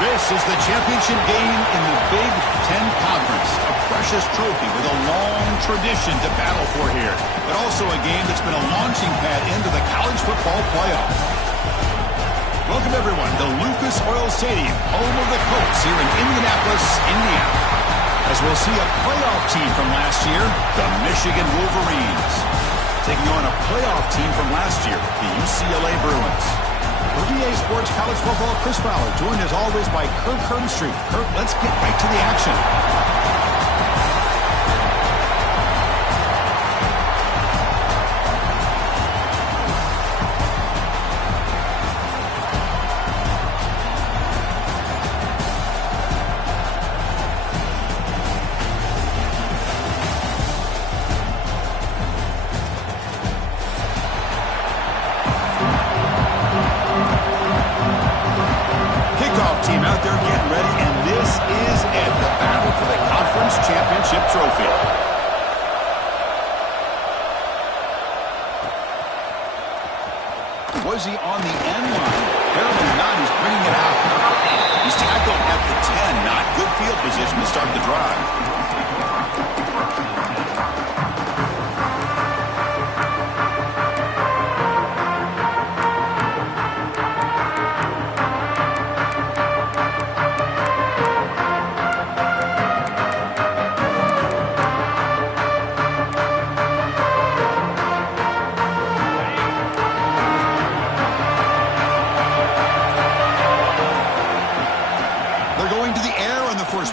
This is the championship game in the Big Ten Conference. A precious trophy with a long tradition to battle for here. But also a game that's been a launching pad into the college football playoff. Welcome, everyone, to Lucas Oil Stadium, home of the Colts here in Indianapolis, Indiana. As we'll see a playoff team from last year, the Michigan Wolverines. Taking on a playoff team from last year, the UCLA Bruins. For EA Sports College Football, Chris Fowler, joined as always by Kirk Herbstreit. Kirk, let's get right to the action. Team out there getting ready, and this is it, the battle for the conference championship trophy. Was he on the end line? Apparently not. He's bringing it out. He's tackled at the 10. Not good field position to start the drive.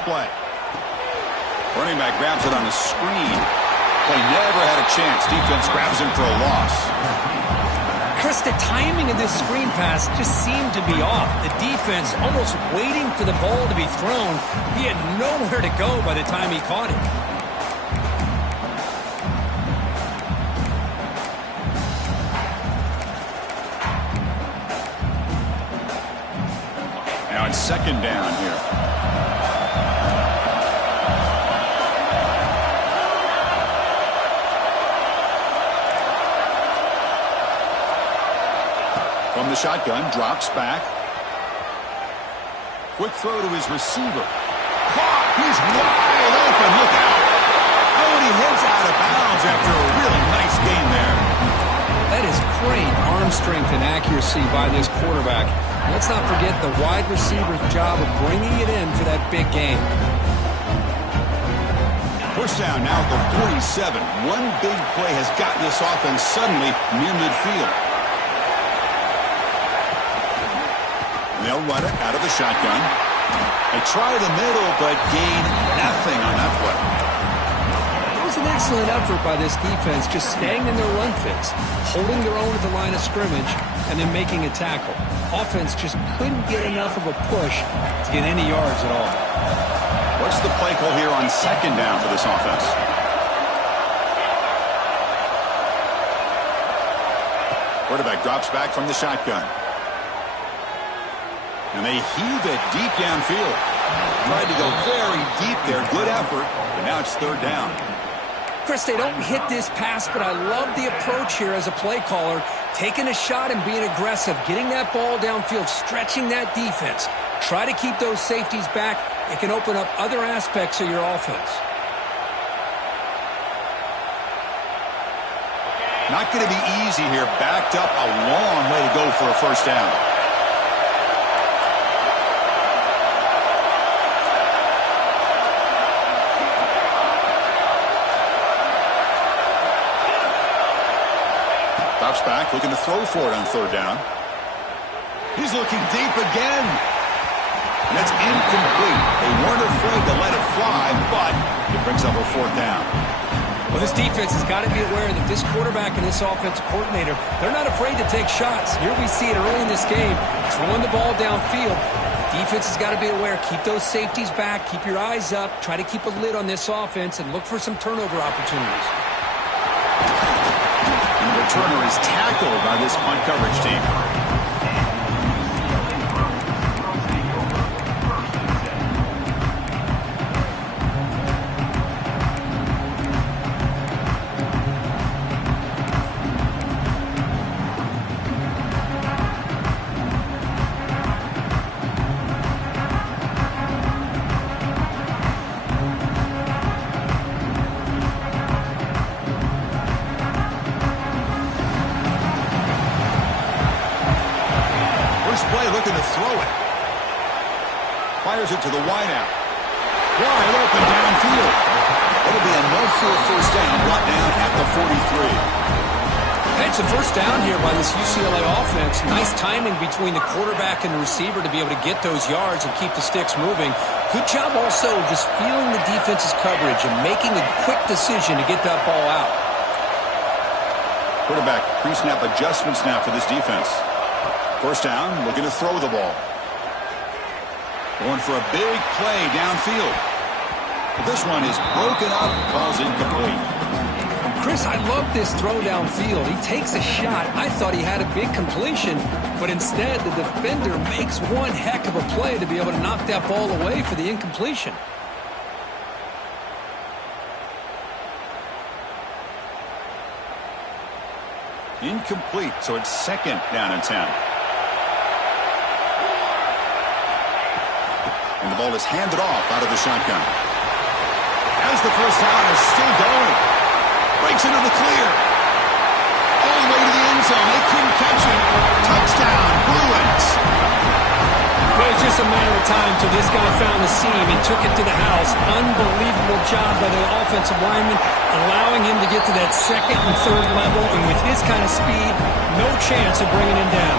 Play. Running back grabs it on the screen. Play never had a chance. Defense grabs him for a loss. Chris, the timing of this screen pass just seemed to be off. The defense almost waiting for the ball to be thrown. He had nowhere to go by the time he caught it. Now it's second down here. From the shotgun, drops back. Quick throw to his receiver. Caught! He's wide open. Look out! Oh, and he heads out of bounds after a really nice gain there. That is great arm strength and accuracy by this quarterback. Let's not forget the wide receiver's job of bringing it in for that big game. First down now at the 47. One big play has gotten this offense suddenly near midfield. They'll run it out of the shotgun. They try the middle, but gain nothing on that play. It was an excellent effort by this defense, just staying in their run fits, holding their own at the line of scrimmage, and then making a tackle. Offense just couldn't get enough of a push to get any yards at all. What's the play call here on second down for this offense? Quarterback drops back from the shotgun. And they heave it deep downfield. Tried to go very deep there. Good effort. But now it's third down. Chris, they don't hit this pass, but I love the approach here as a play caller. Taking a shot and being aggressive. Getting that ball downfield. Stretching that defense. Try to keep those safeties back. It can open up other aspects of your offense. Not going to be easy here. Backed up a long way to go for a first down. Drops back, looking to throw for it on third down. He's looking deep again. And that's incomplete. They weren't afraid to let it fly, but it brings up a fourth down. Well, this defense has got to be aware that this quarterback and this offensive coordinator, they're not afraid to take shots. Here we see it early in this game, throwing the ball downfield. The defense has got to be aware. Keep those safeties back. Keep your eyes up. Try to keep a lid on this offense and look for some turnover opportunities. And the returner is tackled by this punt coverage team. play, looking to throw it. Fires it to the wideout. Wide open downfield. It'll be enough for a first down, brought down at the 43. Hey, it's a first down here by this UCLA offense. Nice timing between the quarterback and the receiver to be able to get those yards and keep the sticks moving. Good job also just feeling the defense's coverage and making a quick decision to get that ball out. Quarterback pre-snap adjustments now for this defense. First down, looking to throw the ball. Going for a big play downfield. But this one is broken up, calls incomplete. Chris, I love this throw downfield. He takes a shot. I thought he had a big completion, but instead the defender makes one heck of a play to be able to knock that ball away for the incompletion. Incomplete, so it's second down and 10. And the ball is handed off out of the shotgun. As the first down is still going. Breaks into the clear. All the way to the end zone. They couldn't catch it. Touchdown, Bruins. It was just a matter of time till this guy found the seam and took it to the house. Unbelievable job by the offensive lineman, allowing him to get to that second and third level. And with his kind of speed, no chance of bringing him down.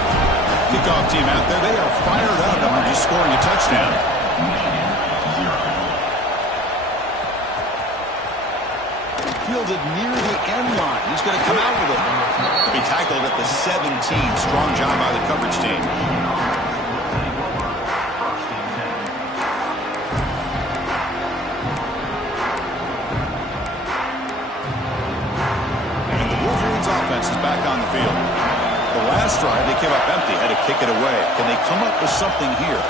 Kickoff team out there, they are fired up after just scoring a touchdown. Fielded near the end line. He's going to come out with it. He tackled at the 17. Strong job by the coverage team. And the Wolverines offense is back on the field. The last drive, they came up empty, had to kick it away. Can they come up with something here?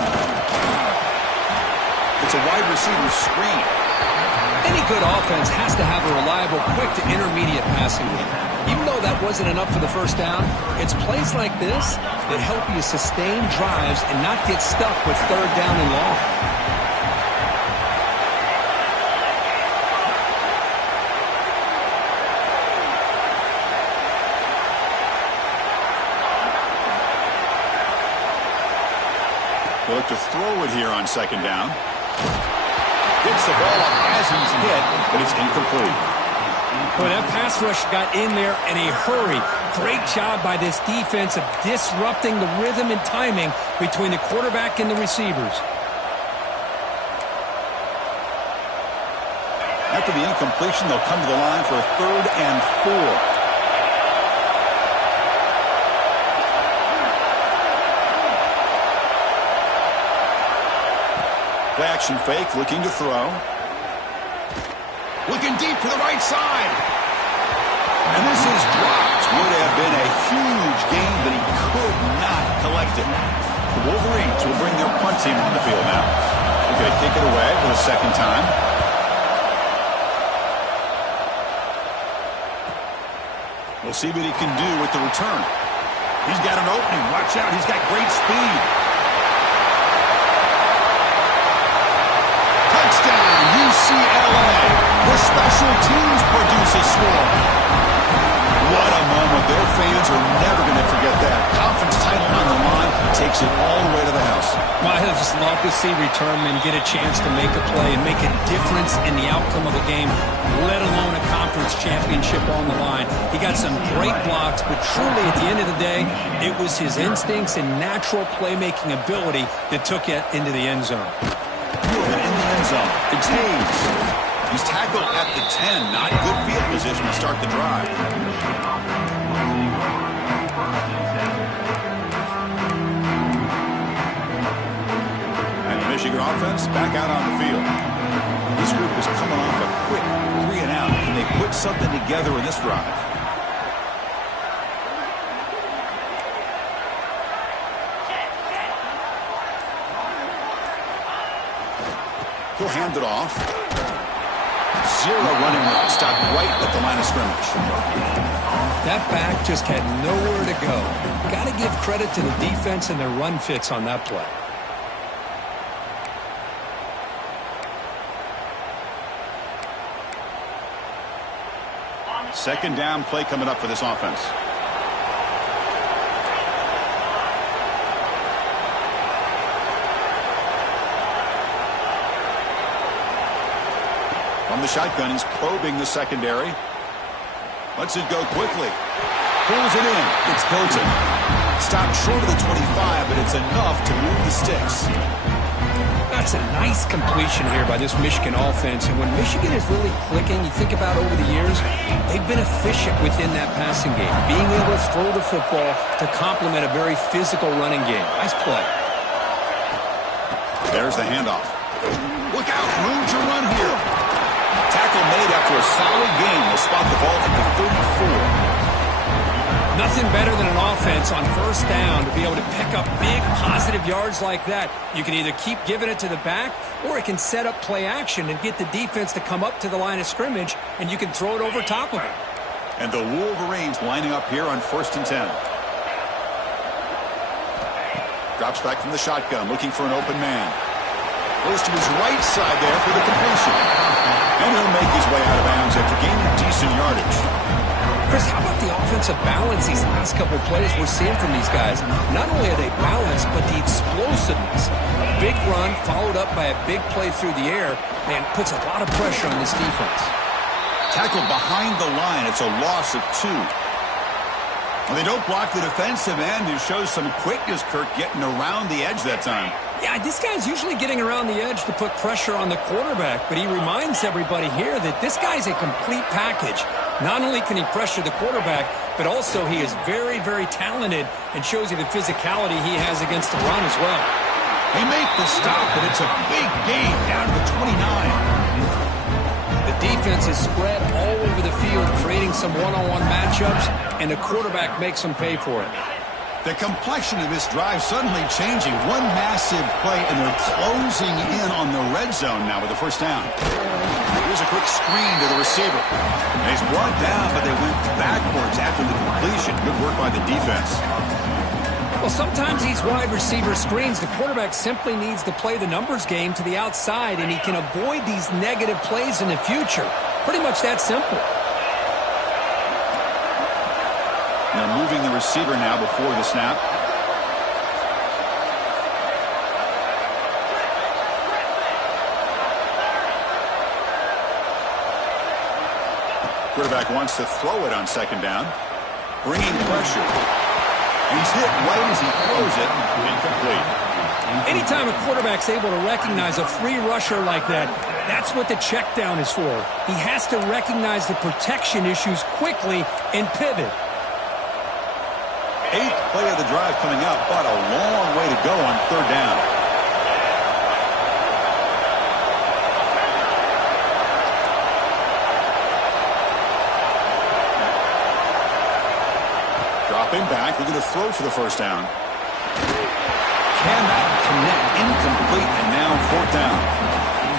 It's a wide receiver screen. Any good offense has to have a reliable, quick to intermediate passing game. Even though that wasn't enough for the first down, it's plays like this that help you sustain drives and not get stuck with third down and long. They look to throw it here on second down. Gets the ball up as he's hit, but it's incomplete. Boy, that pass rush got in there in a hurry. Great job by this defense of disrupting the rhythm and timing between the quarterback and the receivers. After the incompletion, they'll come to the line for a 3rd and 4. Play action fake, looking to throw. Looking deep to the right side. And this is dropped. Would have been a huge gain, but he could not collect it. The Wolverines will bring their punt team on the field now. They're going to kick it away for the second time. We'll see what he can do with the return. He's got an opening. Watch out. He's got great speed. Touchdown, UCLA. The special teams produce a score. What a moment. Their fans are never going to forget that. Conference title on the line takes it all the way to the house. Well, I just love to see returnmen get a chance to make a play and make a difference in the outcome of a game, let alone a conference championship on the line. He got some great blocks, but truly at the end of the day, it was his instincts and natural playmaking ability that took it into the end zone. In the end zone. It's Hayes. He's tackled at the 10. Not good field position to start the drive. And the Michigan offense back out on the field. This group is coming off a quick 3 and out. Can they put something together in this drive? He'll hand it off. 0 running route. Stopped right at the line of scrimmage. That back just had nowhere to go. Got to give credit to the defense and their run fits on that play. Second down play coming up for this offense. From the shotgun, he's probing the secondary. Lets it go quickly. Pulls it in. It's Hilton. Stopped short of the 25, but it's enough to move the sticks. That's a nice completion here by this Michigan offense. And when Michigan is really clicking, you think about over the years, they've been efficient within that passing game, being able to throw the football to complement a very physical running game. Nice play. There's the handoff. Look out, room to run here. Tackle made after a solid game. Will spot the ball at the 34. Nothing better than an offense on first down to be able to pick up big positive yards like that. You can either keep giving it to the back, or it can set up play action and get the defense to come up to the line of scrimmage, and you can throw it over top of it. And the Wolverines lining up here on 1st and 10. Drops back from the shotgun, looking for an open man. Goes to his right side there for the completion. And he'll make his way out of bounds after gaining decent yardage. Chris, how about the offensive balance these last couple of plays we're seeing from these guys? Not only are they balanced, but the explosiveness. A big run followed up by a big play through the air, man, puts a lot of pressure on this defense. Tackled behind the line. It's a loss of 2. Well, they don't block the defensive end, who shows some quickness, Kirk, getting around the edge that time. Yeah, this guy's usually getting around the edge to put pressure on the quarterback, but he reminds everybody here that this guy's a complete package. Not only can he pressure the quarterback, but also he is very, very talented and shows you the physicality he has against the run as well. They make the stop, but it's a big gain down to the 29. The defense is spread all over the field, creating some one-on-one matchups, and the quarterback makes them pay for it. The complexion of this drive suddenly changing. One massive play, and they're closing in on the red zone now with the first down. Here's a quick screen to the receiver. And he's brought down, but they went backwards after the completion. Good work by the defense. Well, sometimes these wide receiver screens, the quarterback simply needs to play the numbers game to the outside, and he can avoid these negative plays in the future. Pretty much that simple. Now moving the receiver now before the snap. Quarterback wants to throw it on second down. Bringing pressure. He's hit right as he throws it. Incomplete. Anytime a quarterback's able to recognize a free rusher like that, that's what the check down is for. He has to recognize the protection issues quickly and pivot. 8th play of the drive coming up, but a long way to go on third down. Dropping back, looking to throw for the first down. Cannot connect, incomplete, and now 4th down.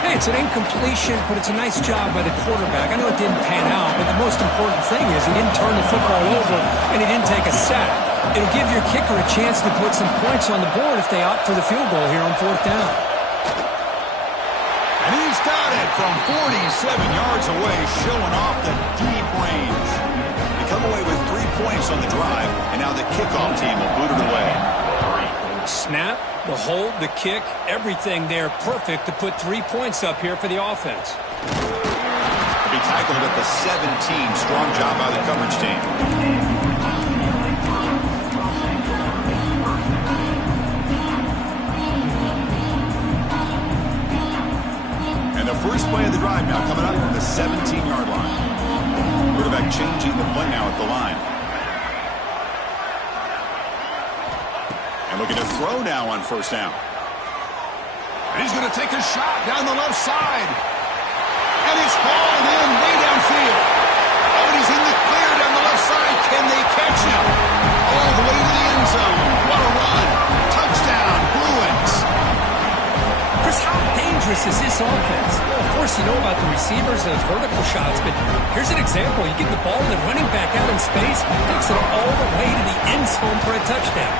Hey, it's an incompletion, but it's a nice job by the quarterback. I know it didn't pan out, but the most important thing is he didn't turn the football over and he didn't take a sack. It'll give your kicker a chance to put some points on the board if they opt for the field goal here on 4th down. And he's got it from 47 yards away, showing off the deep range. They come away with 3 points on the drive, and now the kickoff team will boot it away. Snap, the hold, the kick, everything there perfect to put 3 points up here for the offense. He'll be tackled at the 17. Strong job by the coverage team. The first play of the drive now coming up from the 17-yard line. Quarterback changing the play now at the line. And looking to throw now on first down. And he's going to take a shot down the left side. And it's hauled in way downfield. Oh, and he's in the clear down the left side. Can they catch him? All the way to the end zone. What a run. Touchdown, Bruins. Chris, how dangerous is this offense? Well, of course, you know about the receivers, those vertical shots, but here's an example. You get the ball and the running back out in space, takes it all the way to the end zone for a touchdown.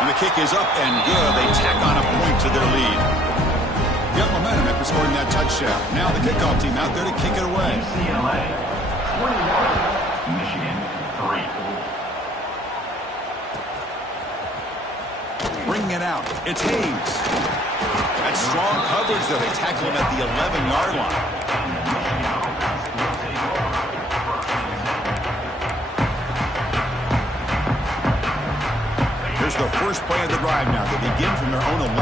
And the kick is up and good. They tack on a point to their lead. Got momentum after scoring that touchdown. Now the kickoff team out there to kick it away. UCLA, 21, Michigan, 3. Bringing it out. It's Hayes. That strong coverage, though. They tackle him at the 11-yard line. Here's the first play of the drive now. They begin from their own 11.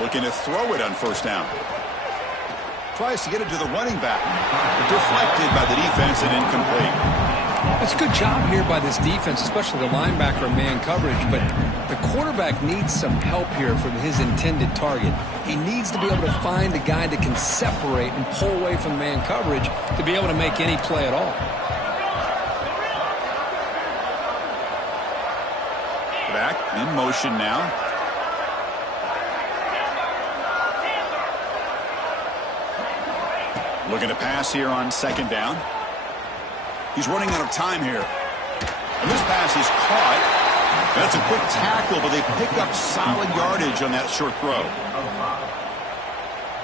Looking to throw it on first down. Tries to get it to the running back. Deflected by the defense and incomplete. It's a good job here by this defense, especially the linebacker man coverage, but the quarterback needs some help here from his intended target. He needs to be able to find a guy that can separate and pull away from man coverage to be able to make any play at all. Back in motion now. Looking to pass here on second down. He's running out of time here. And this pass is caught. That's a quick tackle, but they pick up solid yardage on that short throw.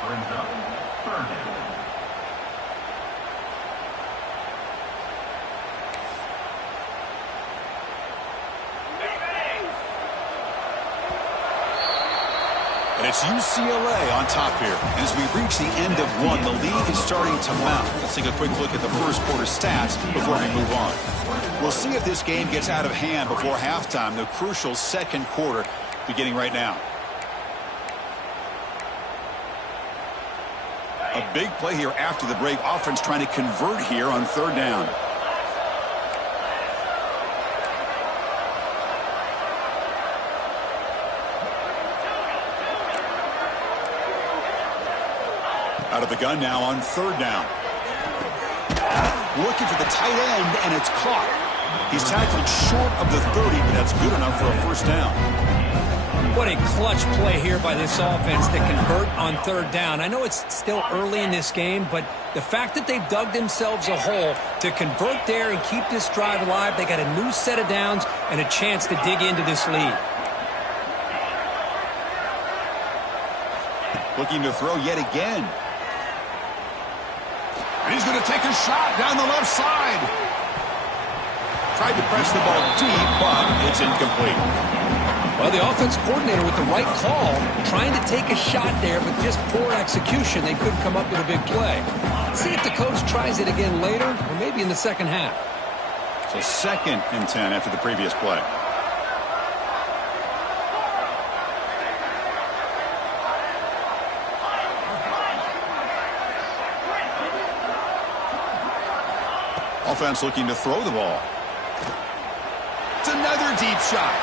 Brings up third down. And it's UCLA on top here. And as we reach the end of one, the lead is starting to mount. Let's take a quick look at the first quarter stats before we move on. We'll see if this game gets out of hand before halftime, the crucial second quarter beginning right now. A big play here after the break. Offense trying to convert here on third down. Out of the gun now on third down. Looking for the tight end, and it's caught. He's tackled short of the 30, but that's good enough for a first down. What a clutch play here by this offense to convert on third down. I know it's still early in this game, but the fact that they've dug themselves a hole to convert there and keep this drive alive, they got a new set of downs and a chance to dig into this lead. Looking to throw yet again. And he's going to take a shot down the left side. Tried to press the ball deep, but it's incomplete. Well, the offense coordinator with the right call, trying to take a shot there, but just poor execution. They couldn't come up with a big play. Let's see if the coach tries it again later, or maybe in the second half. So 2nd and 10 after the previous play. Offense looking to throw the ball. It's another deep shot.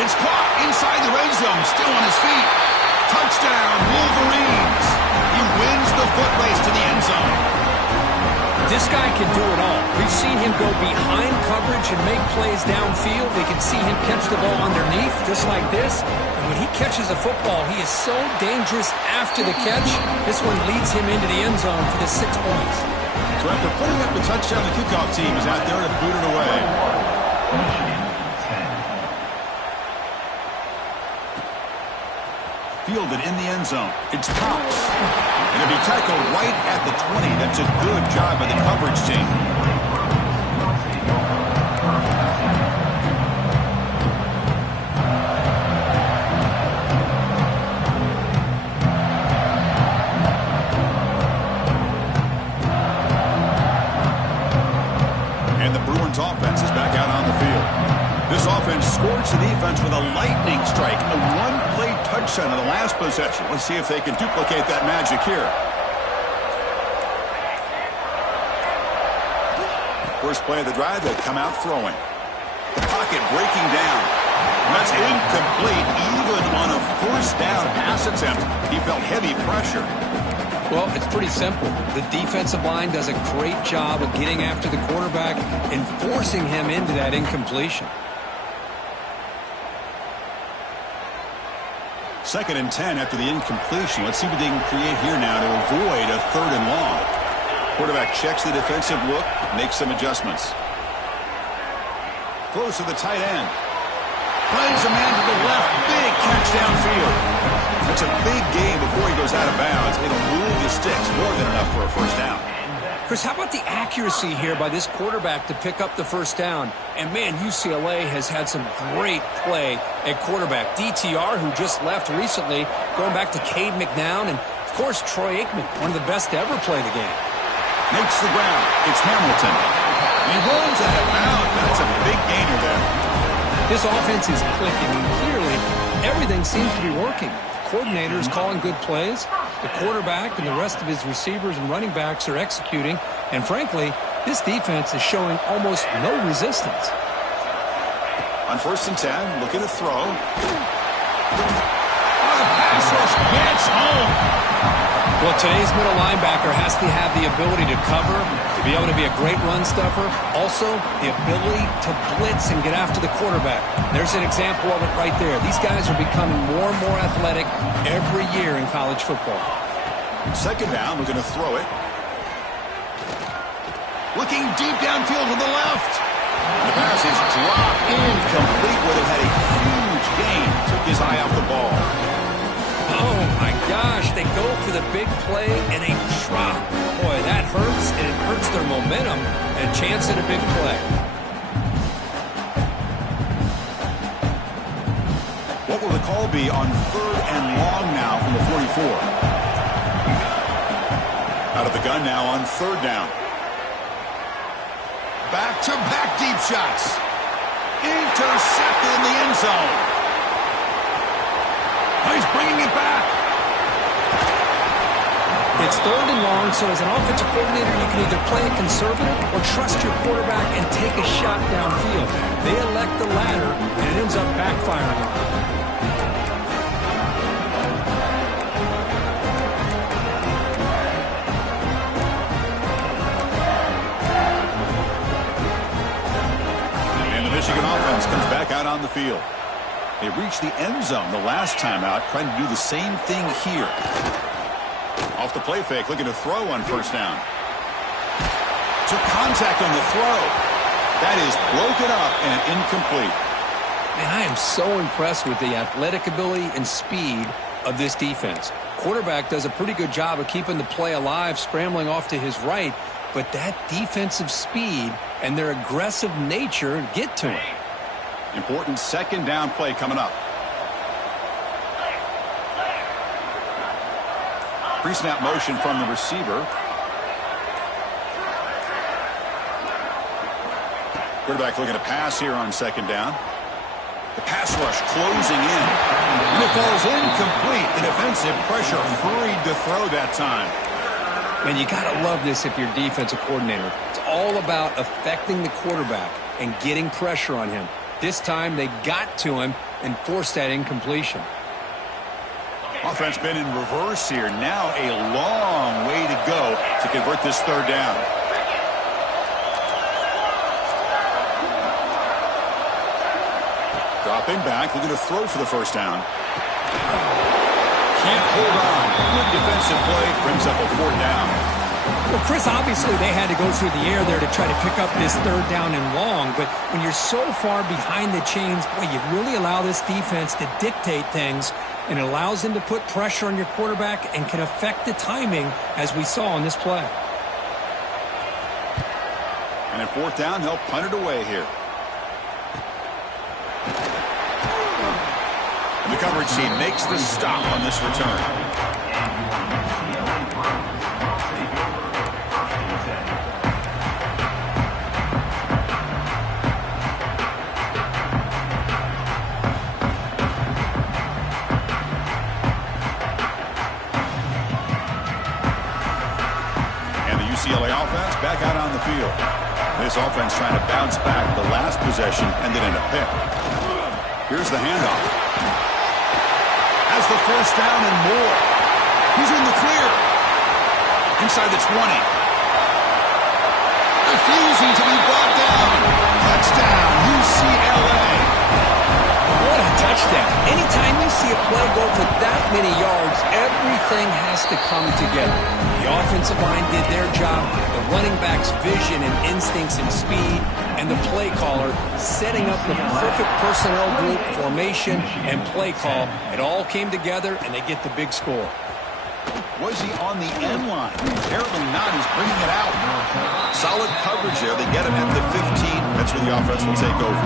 It's caught inside the red zone, still on his feet. Touchdown, Wolverines. He wins the foot race to the end zone. This guy can do it all. We've seen him go behind coverage and make plays downfield. We can see him catch the ball underneath, just like this. And when he catches a football, he is so dangerous after the catch. This one leads him into the end zone for the 6 points. So after putting up the touchdown, the kickoff team is out there to boot it away. Fielded in the end zone. It's Cox. And it'll be tackled right at the 20. That's a good job by the coverage team. Offense is back out on the field. This offense scorched the defense with a lightning strike, a one-play touchdown in the last possession. Let's see if they can duplicate that magic here. First play of the drive, they come out throwing. The pocket breaking down. That's incomplete, even on a first down pass attempt. He felt heavy pressure. Well, it's pretty simple. The defensive line does a great job of getting after the quarterback and forcing him into that incompletion. 2nd and 10 after the incompletion. Let's see what they can create here now to avoid a 3rd and long. Quarterback checks the defensive look, makes some adjustments. Throws to the tight end. Finds a man to the left. Big catch downfield. It's a big game before he goes out of bounds. It'll move the sticks more than enough for a first down. Chris, how about the accuracy here by this quarterback to pick up the first down? And, man, UCLA has had some great play at quarterback. DTR, who just left recently, going back to Cade McNown, and course, Troy Aikman, one of the best to ever play the game. Makes the ground. It's Hamilton. He runs out of bounds. That's a big gainer there. This offense is clicking, and clearly everything seems to be working. The coordinator is calling good plays. The quarterback and the rest of his receivers and running backs are executing. And frankly, this defense is showing almost no resistance. On 1st and 10, looking to throw. The pass rush gets home. Well, today's middle linebacker has to have the ability to cover, to be able to be a great run stuffer. Also, the ability to blitz and get after the quarterback. There's an example of it right there. These guys are becoming more and more athletic every year in college football. 2nd down, looking to throw it. Looking deep downfield to the left. The pass is dropped incomplete where they had a huge gain. Took his eye off the ball. Oh, my gosh. They go for the big play, and they drop. Boy, that hurts, and it hurts their momentum and a chance at a big play. What will the call be on 3rd and long now from the 44? Out of the gun now on 3rd down. Back-to-back deep shots. Intercepted in the end zone. He's bringing it back. It's 3rd and long, so as an offensive coordinator, you can either play it conservative or trust your quarterback and take a shot downfield. They elect the latter, and it ends up backfiring on them. And the Michigan offense comes back out on the field. They reached the end zone the last time out, trying to do the same thing here. Off the play fake, looking to throw on 1st down. Took contact on the throw. That is broken up and incomplete. Man, I am so impressed with the athletic ability and speed of this defense. Quarterback does a pretty good job of keeping the play alive, scrambling off to his right, but that defensive speed and their aggressive nature get to him. Important 2nd down play coming up. Pre-snap motion from the receiver. Quarterback looking to pass here on 2nd down. The pass rush closing in. And it falls incomplete. The defensive pressure hurried to throw that time. And you got to love this if you're a defensive coordinator. It's all about affecting the quarterback and getting pressure on him. This time they got to him and forced that incompletion. Offense been in reverse here. Now a long way to go to convert this 3rd down. Dropping back, looking to throw for the 1st down. Can't hold on. Good defensive play, brings up a 4th down. Well, Chris, obviously they had to go through the air there to try to pick up this 3rd down and long, but when you're so far behind the chains, boy, you really allow this defense to dictate things, and it allows them to put pressure on your quarterback and can affect the timing, as we saw on this play. And at 4th down, they'll punt it away here. And the coverage team makes the stop on this return. UCLA offense back out on the field. This offense trying to bounce back. The last possession ended in a pick. Here's the handoff. Has the 1st down and more. He's in the clear. Inside the 20. Refusing to be brought down. Touchdown, UCLA. What a touchdown. Anytime you see a play go for that many yards, everything has to come together. The offensive line did their job, the running back's vision and instincts and speed, and the play caller setting up the perfect personnel group, formation, and play call. It all came together, and they get the big score. Was he on the end line? Apparently not. He's bringing it out. Solid coverage there. They get him at the 15. That's where the offense will take over.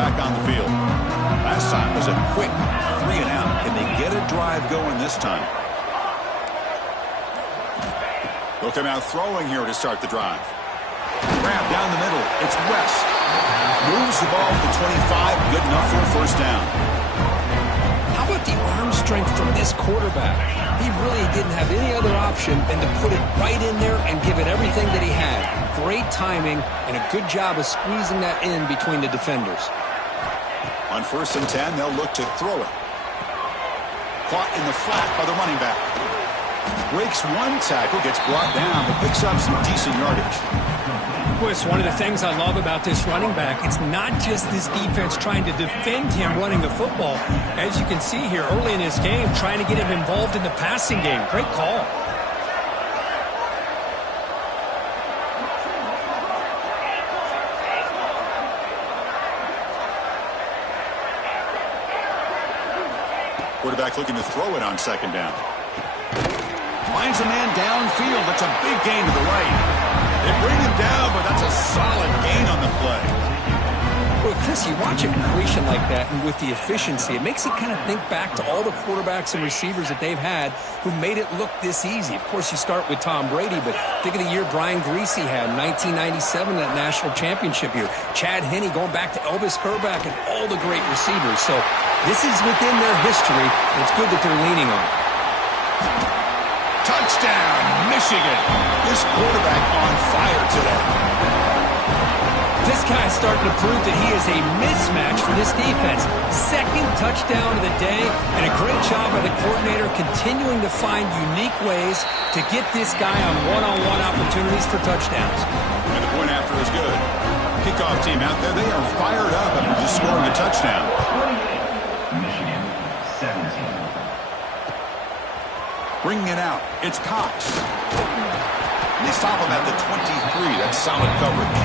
back on the field. Last time was a quick 3 and out. Can they get a drive going this time? They'll come out throwing here to start the drive. Grab down the middle. It's West. Moves the ball to 25. Good enough for a first down. How about the arm strength from this quarterback? He really didn't have any other option than to put it right in there and give it everything that he had. Great timing and a good job of squeezing that in between the defenders. On 1st and 10, they'll look to throw it. Caught in the flat by the running back. Breaks one tackle, gets brought down, but picks up some decent yardage. Well, it's one of the things I love about this running back. It's not just this defense trying to defend him running the football. As you can see here early in this game, trying to get him involved in the passing game. Great call. Quarterback looking to throw it on 2nd down. Finds a man downfield. That's a big gain to the right. They bring him down, but that's a solid gain on the play. Well, Chris, you watch a completion like that, and with the efficiency, it makes you kind of think back to all the quarterbacks and receivers that they've had who made it look this easy. Of course, you start with Tom Brady, but think of the year Brian Greasy had in 1997, that national championship year. Chad Henne going back to Elvis Kerback and all the great receivers. So this is within their history, and it's good that they're leaning on it. Touchdown, Michigan. This quarterback on fire today. This guy's starting to prove that he is a mismatch for this defense. 2nd touchdown of the day, and a great job by the coordinator continuing to find unique ways to get this guy on one-on-one opportunities for touchdowns. And the point after is good. Kickoff team out there, they are fired up after just scoring a touchdown. 28, Michigan 17. Bringing it out, it's Cox. And they stop him at the 23. That's solid coverage.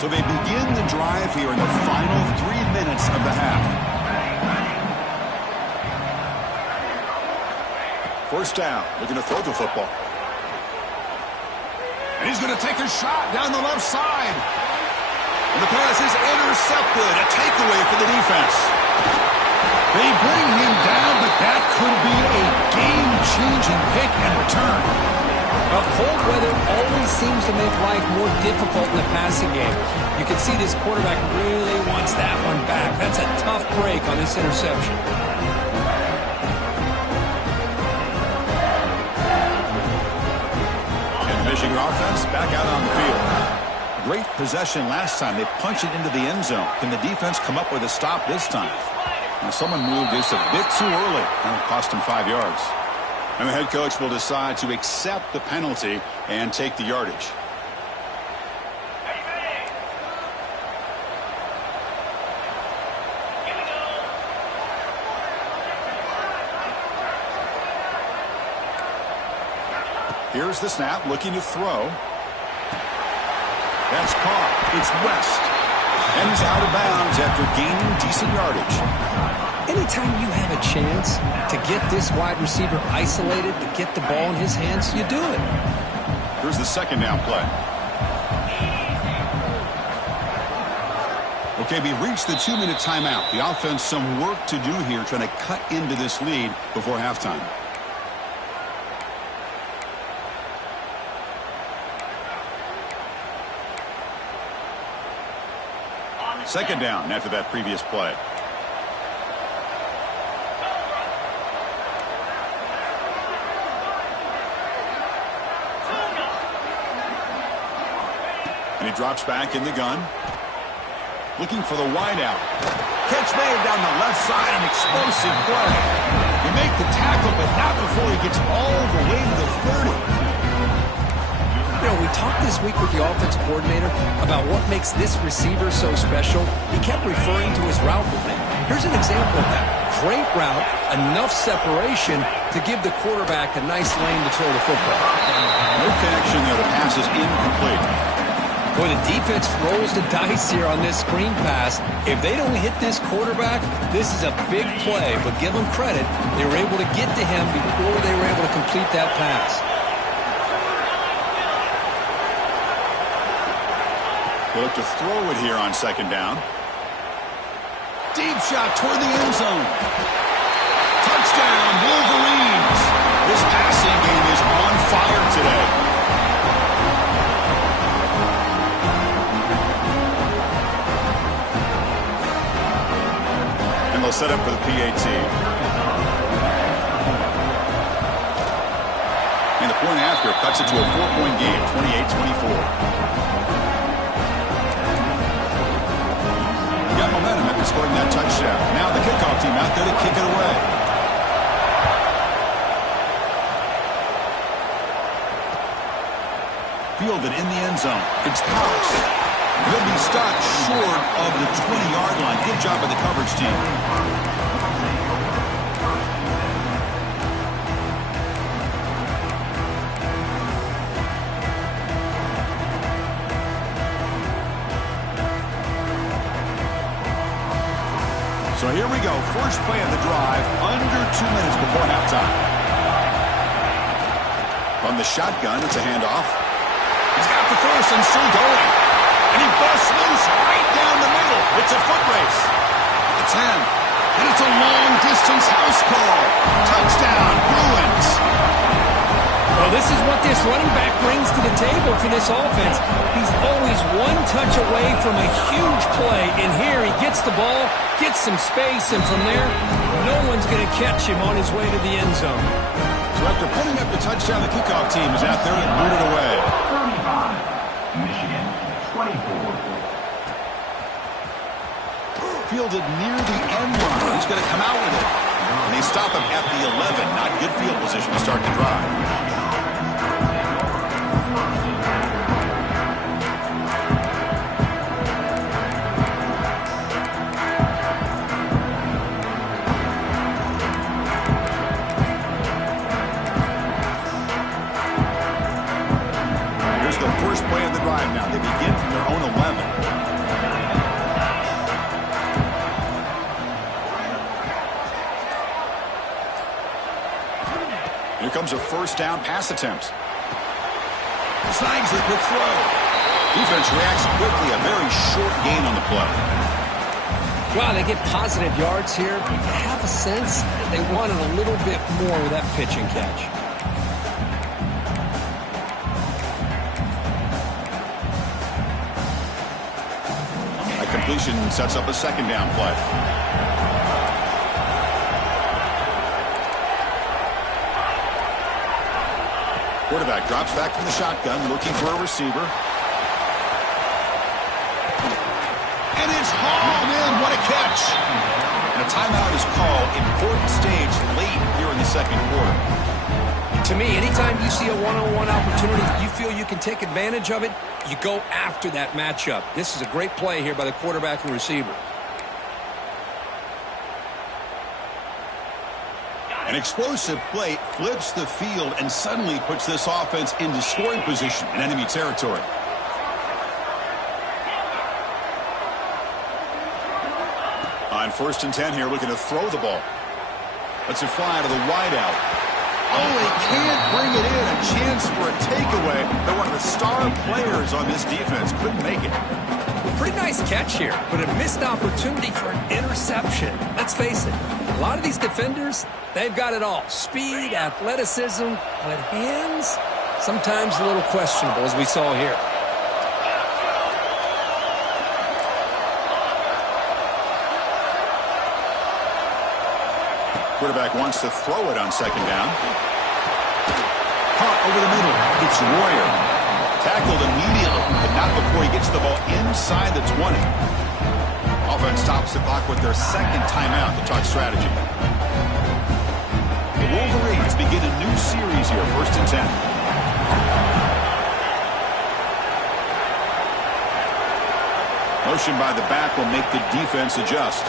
So they begin the drive here in the final 3 minutes of the half. 1st down, looking to throw the football. And he's going to take a shot down the left side. And the pass is intercepted. A takeaway for the defense. They bring him down, but that could be a game-changing pick and return. Well, cold weather always seems to make life more difficult in the passing game. You can see this quarterback really wants that one back. That's a tough break on this interception. Michigan offense back out on the field. Great possession last time. They punched it into the end zone. Can the defense come up with a stop this time? Now, someone moved just a bit too early. That'll cost him 5 yards. And the head coach will decide to accept the penalty and take the yardage. Here's the snap, looking to throw. That's caught. It's West. And he's out of bounds after gaining decent yardage. Anytime you have a chance to get this wide receiver isolated, to get the ball in his hands, you do it. Here's the 2nd down play. Okay, we reached the 2-minute timeout. The offense some work to do here, trying to cut into this lead before halftime. Second down after that previous play. And he drops back in the gun. Looking for the wideout. Catch made down the left side, an explosive play. You make the tackle, but not before he gets all the way to the 30. You know, we talked this week with the offensive coordinator about what makes this receiver so special. He kept referring to his route movement. Here's an example of that. Great route, enough separation to give the quarterback a nice lane to throw the football. No connection there. The pass is incomplete. Boy, the defense rolls the dice here on this screen pass. If they don't hit this quarterback, this is a big play. But give them credit. They were able to get to him before they were able to complete that pass. They look to throw it here on second down. Deep shot toward the end zone. Touchdown, Wolverines. This passing game is on fire today. They'll set up for the PAT. And the point after cuts it to a 4-point game, 28-24. Got momentum after scoring that touchdown. Now the kickoff team out there to kick it away. Fielded in the end zone. It's Cox. He'll be stopped short of the 20-yard line. Good job by the coverage team. So here we go. First play of the drive, under 2 minutes before halftime. From the shotgun, it's a handoff. He's got the first and still going. And he busts loose right down the middle. It's a foot race. The 10. And it's a long-distance house call. Touchdown, Bruins. Well, this is what this running back brings to the table for this offense. He's always one touch away from a huge play. And here he gets the ball, gets some space, and from there, no one's going to catch him on his way to the end zone. So after putting up the touchdown, the kickoff team is out there and boot it away. 35, Michigan, 24. Fielded near the end line. He's going to come out with it. And they stop him at the 11. Not good field position to start the drive. Here's the first play of the drive now. They begin from their own 11. Here comes a first down pass attempt. Snags it with throw. Defense reacts quickly. A very short gain on the play. Wow, they get positive yards here. But you have a sense that they wanted a little bit more with that pitch and catch. A completion sets up a second down play. Quarterback drops back from the shotgun, looking for a receiver. And it's hauled in. What a catch. And a timeout is called. Important stage late here in the second quarter. To me, anytime you see a one-on-one opportunity, you feel you can take advantage of it, you go after that matchup. This is a great play here by the quarterback and receiver. An explosive play flips the field and suddenly puts this offense into scoring position in enemy territory. On 1st and 10 here, looking to throw the ball. Lets it fly to the wideout. Oh, he can't bring it in. A chance for a takeaway. They're one of the star players on this defense. Couldn't make it. Well, pretty nice catch here, but a missed opportunity for an interception. Let's face it, a lot of these defenders, they've got it all. Speed, athleticism, but hands, sometimes a little questionable, as we saw here. Quarterback wants to throw it on second down. Caught over the middle. It's Royer. Tackled immediately, but not before he gets the ball inside the 20. Offense stops the clock with their second timeout to talk strategy. The Wolverines begin a new series here, 1st and 10. Motion by the back will make the defense adjust.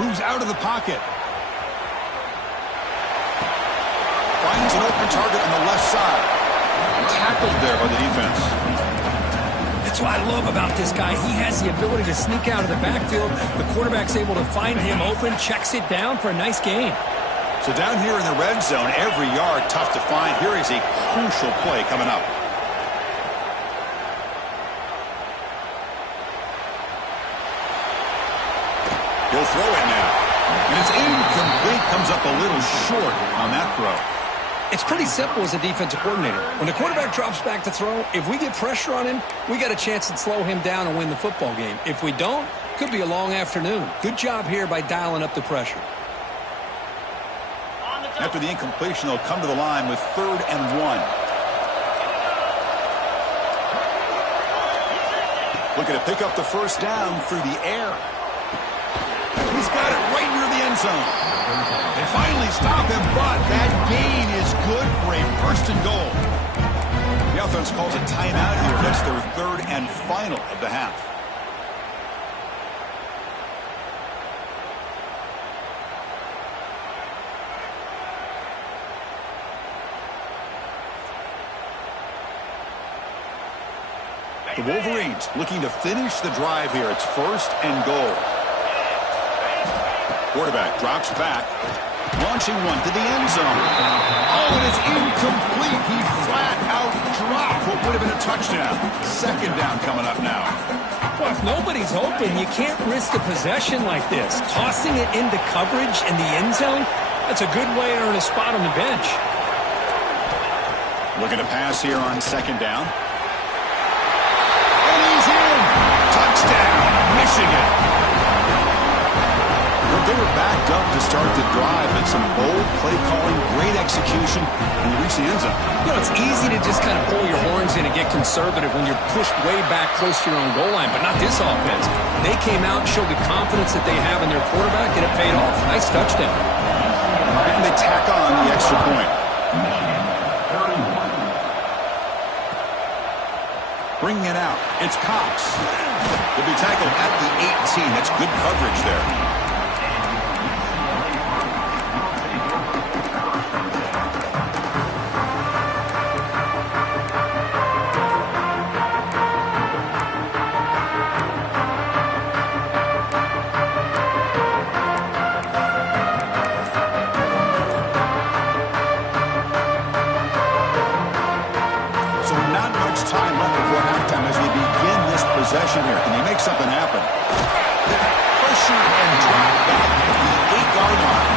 Moves out of the pocket. Finds an open target on the left side. tackled there by the defense. That's what I love about this guy. He has the ability to sneak out of the backfield. The quarterback's able to find him open, checks it down for a nice gain. So down here in the red zone, every yard tough to find. Here is a crucial play coming up. He'll throw it now. And it's incomplete. Comes up a little short on that throw. It's pretty simple as a defensive coordinator. When the quarterback drops back to throw, if we get pressure on him, we got a chance to slow him down and win the football game. If we don't, could be a long afternoon. Good job here by dialing up the pressure. After the incompletion, they'll come to the line with 3rd and 1. Looking to pick up the first down through the air. He's got it right near the end zone. They finally stop him, but that gain is good for a 1st and goal. The offense calls a timeout here. That's their 3rd and final of the half. The Wolverines looking to finish the drive here. It's 1st and goal. Quarterback drops back, launching one to the end zone. Oh, and it's incomplete. He flat out dropped what would have been a touchdown. 2nd down coming up now. Well, if nobody's open, you can't risk a possession like this. Tossing it into coverage in the end zone, that's a good way to earn a spot on the bench. Looking to pass here on 2nd down. And he's in. Touchdown, Michigan. They were backed up to start the drive, and some bold play calling, great execution, and you reach the end zone. You know, it's easy to just kind of pull your horns in and get conservative when you're pushed way back close to your own goal line, but not this offense. They came out and showed the confidence that they have in their quarterback, and it paid off. Nice touchdown. And they tack on the extra point. Bringing it out, it's Cox. He'll be tackled at the 18. That's good coverage there. Possession here. Can he make something happen? Pressure and drop back at the 8-yard line.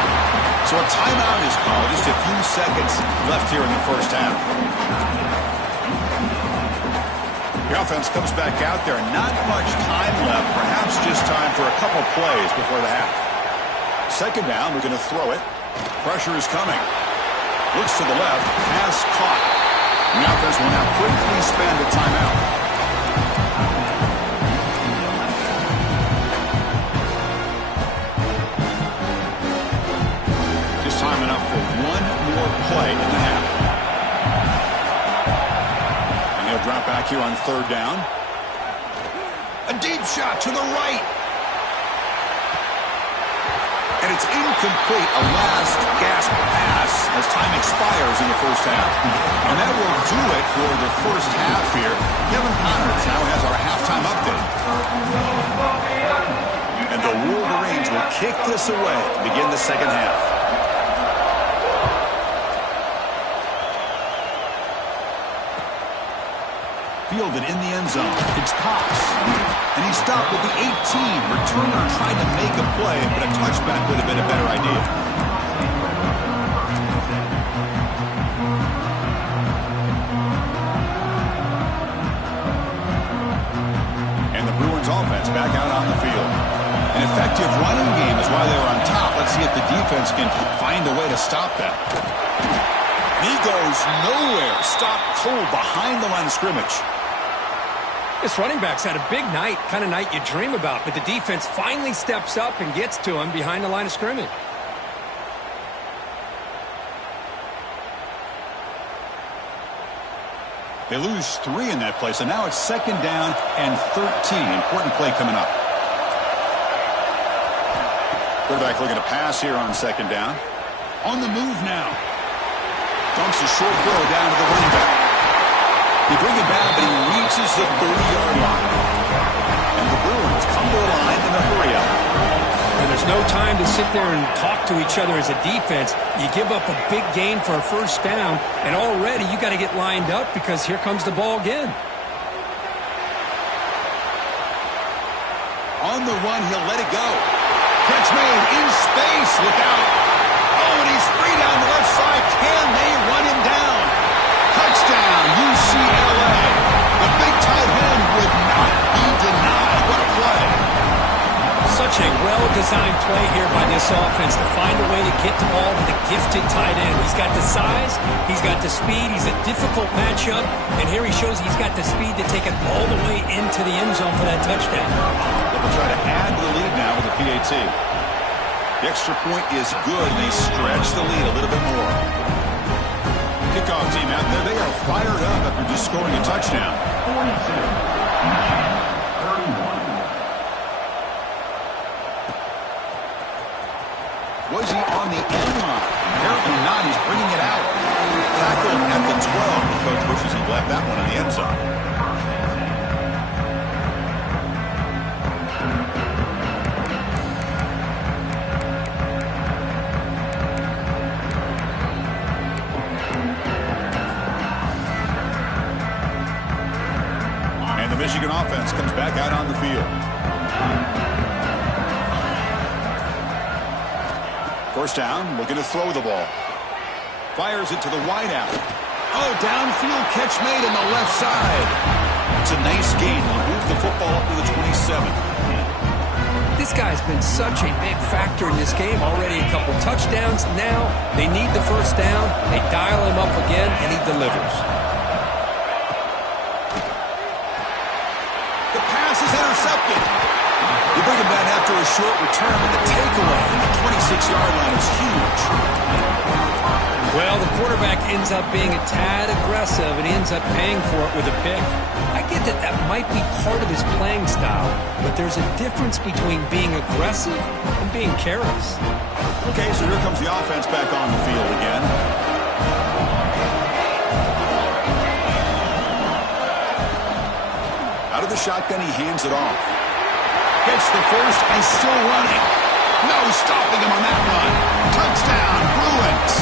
So a timeout is called. Just a few seconds left here in the first half. The offense comes back out there. Not much time left. Perhaps just time for a couple plays before the half. 2nd down. We're going to throw it. Pressure is coming. Looks to the left. Pass caught. The offense will now quickly spend a timeout. Time enough for one more play in the half. And he'll drop back here on 3rd down. A deep shot to the right. And it's incomplete. A last gasp pass as time expires in the first half. And that will do it for the first half here. Kevin Connors now has our halftime update. And the Wolverines will kick this away to begin the second half. Fielded in the end zone. It's Cox. And he stopped with the 18. Returner trying to make a play, but a touchback would have been a better idea. And the Bruins offense back out on the field. An effective running game is why they were on top. Let's see if the defense can find a way to stop that. He goes nowhere. Stopped cold behind the line of scrimmage. This running back's had a big night, kind of night you dream about, but the defense finally steps up and gets to him behind the line of scrimmage. They lose 3 in that play, so now it's 2nd down and 13. Important play coming up. Quarterback looking to pass here on 2nd down. On the move now. Dumps a short throw down to the running back. They bring him down, but he reaches the 30-yard line. And the Bruins come to the line in a hurry-up. And there's no time to sit there and talk to each other as a defense. You give up a big gain for a first down, and already you got to get lined up because here comes the ball again. On the run, he'll let it go. Catch made in space. Look out. Oh, and he's free down the left side. Can they run him down? Touchdown, UCLA. The big tight end would not be denied. What a play. Such a well-designed play here by this offense to find a way to get the ball to the gifted tight end. He's got the size, he's got the speed, he's a difficult matchup, and here he shows he's got the speed to take it all the way into the end zone for that touchdown. They'll try to add to the lead now with the PAT. The extra point is good, and they stretch the lead a little bit more. Kickoff team out there, they are fired up after just scoring a touchdown. 42. Was he on the end line? Apparently not. He's bringing it out. Tackled at the 12. The coach wishes he left that one in the end zone. And the Michigan offense comes back out on the field. First down, looking to throw the ball. Fires it to the wideout. Oh, downfield catch made on the left side. It's a nice gain. He'll move the football up to the 27. This guy's been such a big factor in this game. Already a couple touchdowns. Now they need the first down. They dial him up again, and he delivers. The pass is intercepted. You bring him down after a short return, and the takeaway at the 26-yard line is huge. Well, the quarterback ends up being a tad aggressive and ends up paying for it with a pick. I get that that might be part of his playing style, but there's a difference between being aggressive and being careless. Okay, so here comes the offense back on the field again. Out of the shotgun, he hands it off. Gets the first and still running. No stopping him on that run. Touchdown, Bruins.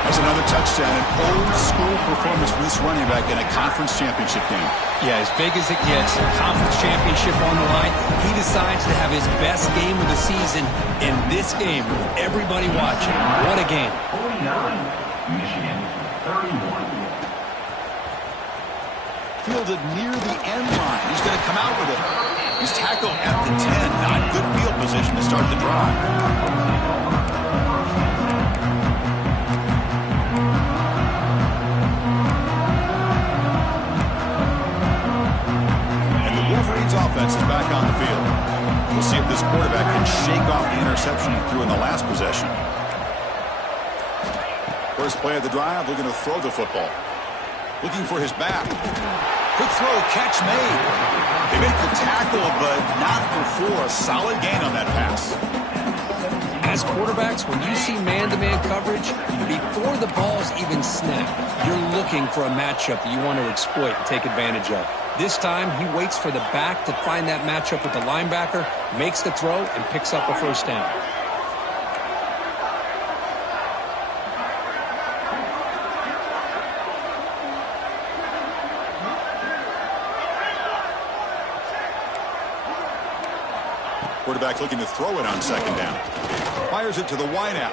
That's another touchdown, an old-school performance from this running back in a conference championship game. Yeah, as big as it gets, a conference championship on the line, he decides to have his best game of the season in this game with everybody watching. What a game. 49. Michigan 31. Fielded near the end line. He's going to come out with it. He's tackled at the 10. Not good field position to start the drive. And the Wolverines offense is back on the field. We'll see if this quarterback can shake off the interception he threw in the last possession. First play of the drive, looking to throw the football. Looking for his back. Good throw, catch made. They make the tackle, but not before. A solid gain on that pass. As quarterbacks, when you see man-to-man coverage, before the ball's even snapped, you're looking for a matchup that you want to exploit and take advantage of. This time, he waits for the back to find that matchup with the linebacker, makes the throw, and picks up a first down. Quarterback looking to throw it on second down. Fires it to the wideout.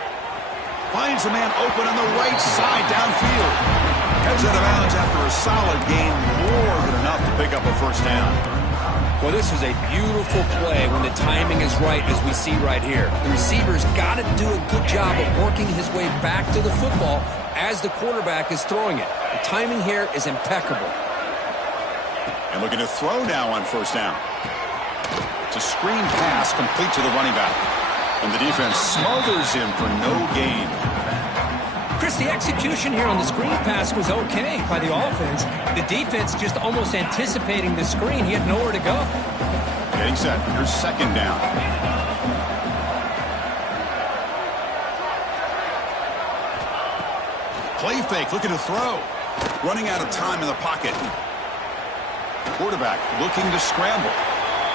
Finds a man open on the right side downfield. Heads out of bounds after a solid gain, more than enough to pick up a first down. Well, this is a beautiful play when the timing is right, as we see right here. The receiver's got to do a good job of working his way back to the football as the quarterback is throwing it. The timing here is impeccable. And looking to throw now on first down. It's a screen pass complete to the running back. And the defense smothers him for no gain. Chris, the execution here on the screen pass was okay by the offense. The defense just almost anticipating the screen. He had nowhere to go. Getting set. Here's second down. Play fake, looking to throw. Running out of time in the pocket. Quarterback looking to scramble.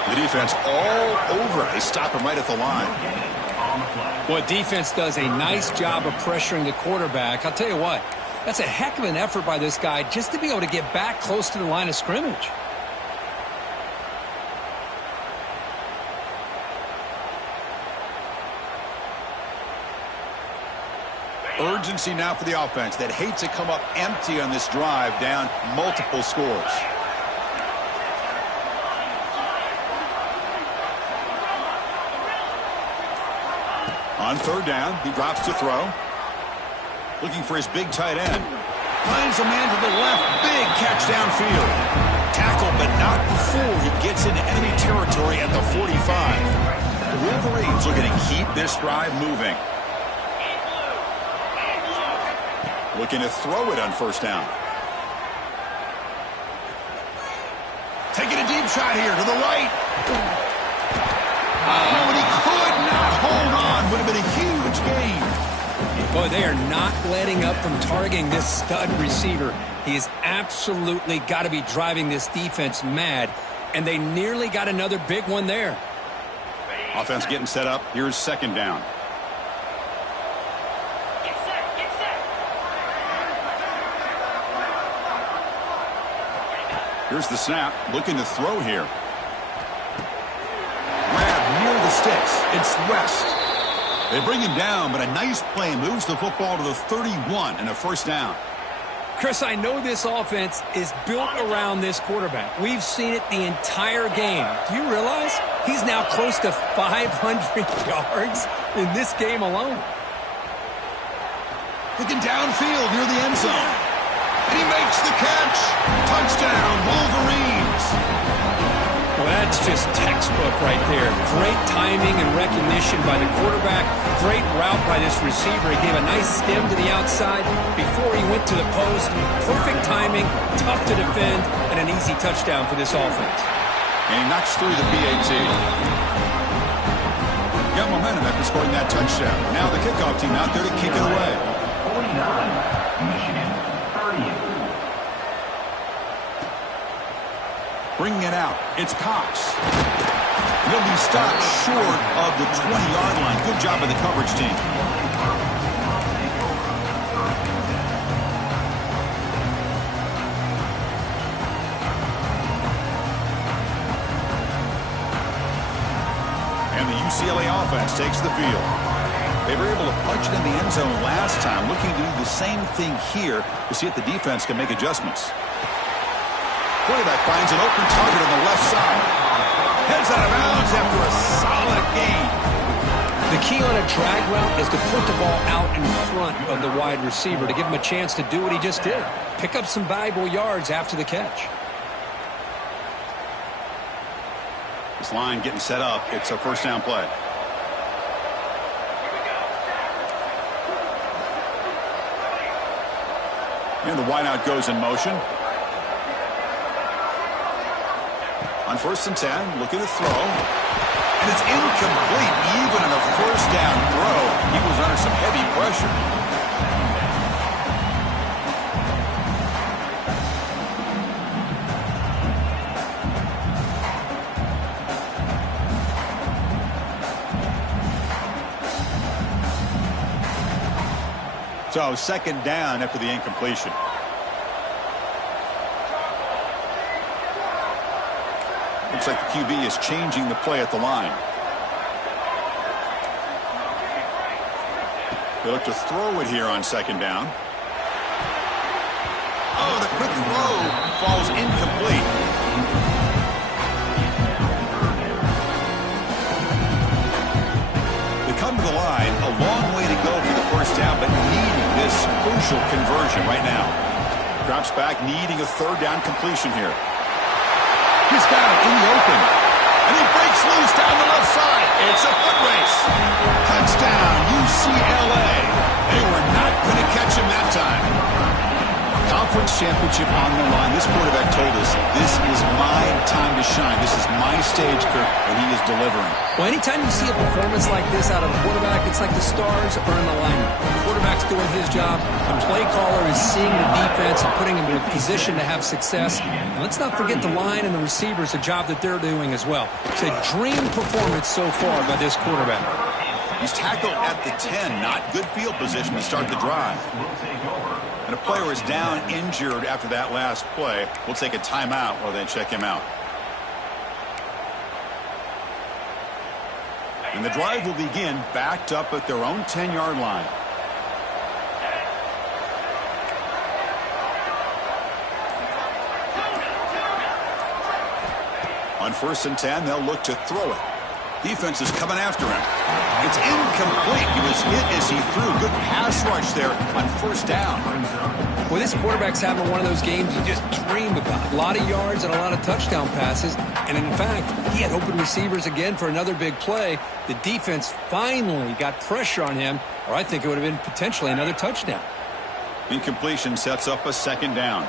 The defense all over. They stop him right at the line. Well, defense does a nice job of pressuring the quarterback. I'll tell you what, that's a heck of an effort by this guy just to be able to get back close to the line of scrimmage. Urgency now for the offense that hates to come up empty on this drive, down multiple scores. On third down, he drops to throw. Looking for his big tight end. Finds a man to the left. Big catch downfield. Tackle, but not before he gets into enemy territory at the 45. The Wolverines looking to keep this drive moving. Looking to throw it on first down. Taking a deep shot here to the right. Oh, and he could not hold on. Would have been a huge gain. Boy, they are not letting up from targeting this stud receiver. He has absolutely got to be driving this defense mad, and they nearly got another big one there. Offense getting set up. Here's second down. Here's the snap. Looking to throw here. Grab near the sticks. It's West. They bring him down, but a nice play moves the football to the 31 and a first down. Chris, I know this offense is built around this quarterback. We've seen it the entire game. Do you realize he's now close to 500 yards in this game alone? Looking downfield near the end zone. And he makes the catch. Touchdown, Wolverines. Well, that's just textbook right there. Great timing and recognition by the quarterback. Great route by this receiver. He gave a nice stem to the outside before he went to the post. Perfect timing, tough to defend, and an easy touchdown for this offense. And he knocks through the PAT. Got momentum after scoring that touchdown. Now the kickoff team out there to kick it away. 49, Michigan, 30. Bringing it out. It's Cox. He'll be stopped short of the 20-yard line. Good job by the coverage team. And the UCLA offense takes the field. They were able to punch it in the end zone last time. Looking to do the same thing here to see if the defense can make adjustments. Quarterback finds an open target on the left side. Heads out of bounds after a solid gain. The key on a drag route is to put the ball out in front of the wide receiver to give him a chance to do what he just did. Pick up some valuable yards after the catch. This line getting set up. It's a first down play. And the wideout goes in motion. On first and 10, looking to throw. And it's incomplete. Even on a first down throw, he was under some heavy pressure. So second down after the incompletion. Looks like the QB is changing the play at the line. They look to throw it here on second down. Oh, the quick throw falls incomplete. They come to the line, a long way to go for the first down, but needing this crucial conversion right now. Drops back, needing a third down completion here. He's got it in the open. And he breaks loose down the left side. It's a foot race. Touchdown, UCLA. They were not going to catch him that time. Conference championship on the line. This quarterback told us, this is my time to shine. This is my stage, Kirk, and he is delivering. Well, anytime you see a performance like this out of a quarterback, it's like the stars are in alignment. The quarterback's doing his job. The play caller is seeing the defense and putting him in a position to have success. And let's not forget the line and the receivers, the job that they're doing as well. It's a dream performance so far by this quarterback. He's tackled at the 10. Not good field position to start the drive. And a player is down injured after that last play. We'll take a timeout while they check him out. And the drive will begin backed up at their own 10-yard line. On 1st and 10, they'll look to throw it. Defense is coming after him. It's incomplete. He was hit as he threw. Good pass rush there on 1st down. Well, this quarterback's having one of those games you just dream about. A lot of yards and a lot of touchdown passes. And in fact, he had open receivers again for another big play. The defense finally got pressure on him, or I think it would have been potentially another touchdown. Incompletion sets up a 2nd down.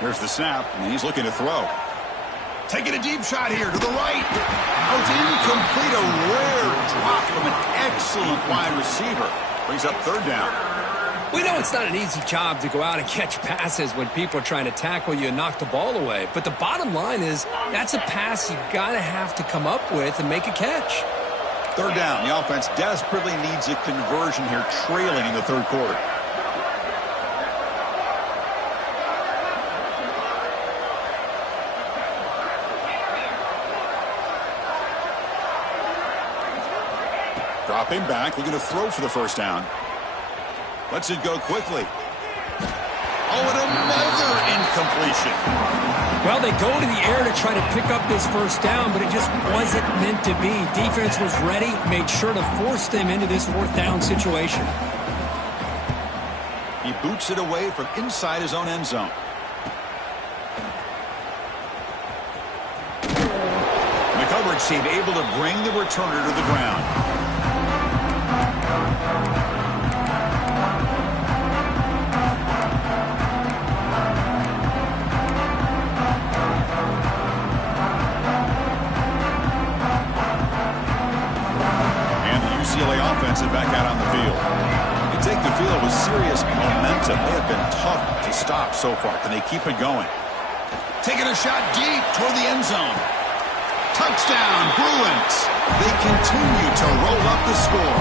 Here's the snap, and he's looking to throw. Taking a deep shot here to the right. Oh, it's incomplete. A rare drop from an excellent wide receiver. Brings up 3rd down. We know it's not an easy job to go out and catch passes when people are trying to tackle you and knock the ball away. But the bottom line is that's a pass you got to have to come up with and make a catch. 3rd down. The offense desperately needs a conversion here, trailing in the 3rd quarter. Dropping back, looking to throw for the 1st down. Lets it go quickly. Oh, and another incompletion. Well, they go to the air to try to pick up this 1st down, but it just wasn't meant to be. Defense was ready, made sure to force them into this 4th down situation. He boots it away from inside his own end zone. And the coverage team able to bring the returner to the ground. UCLA offense is back out on the field. They take the field with serious momentum. They have been tough to stop so far. Can they keep it going? Taking a shot deep toward the end zone. Touchdown, Bruins. They continue to roll up the score.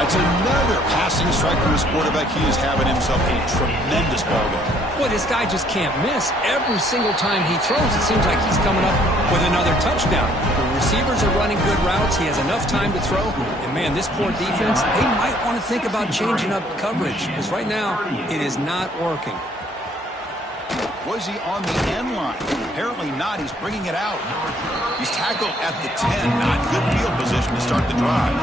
That's another passing strike from his quarterback. He is having himself a tremendous ball game. Boy, this guy just can't miss. Every single time he throws, it seems like he's coming up with another touchdown. The receivers are running good routes. He has enough time to throw. And, man, this poor defense, they might want to think about changing up coverage because right now it is not working. Was he on the end line? Apparently not. He's bringing it out. He's tackled at the 10. Not good field position to start the drive.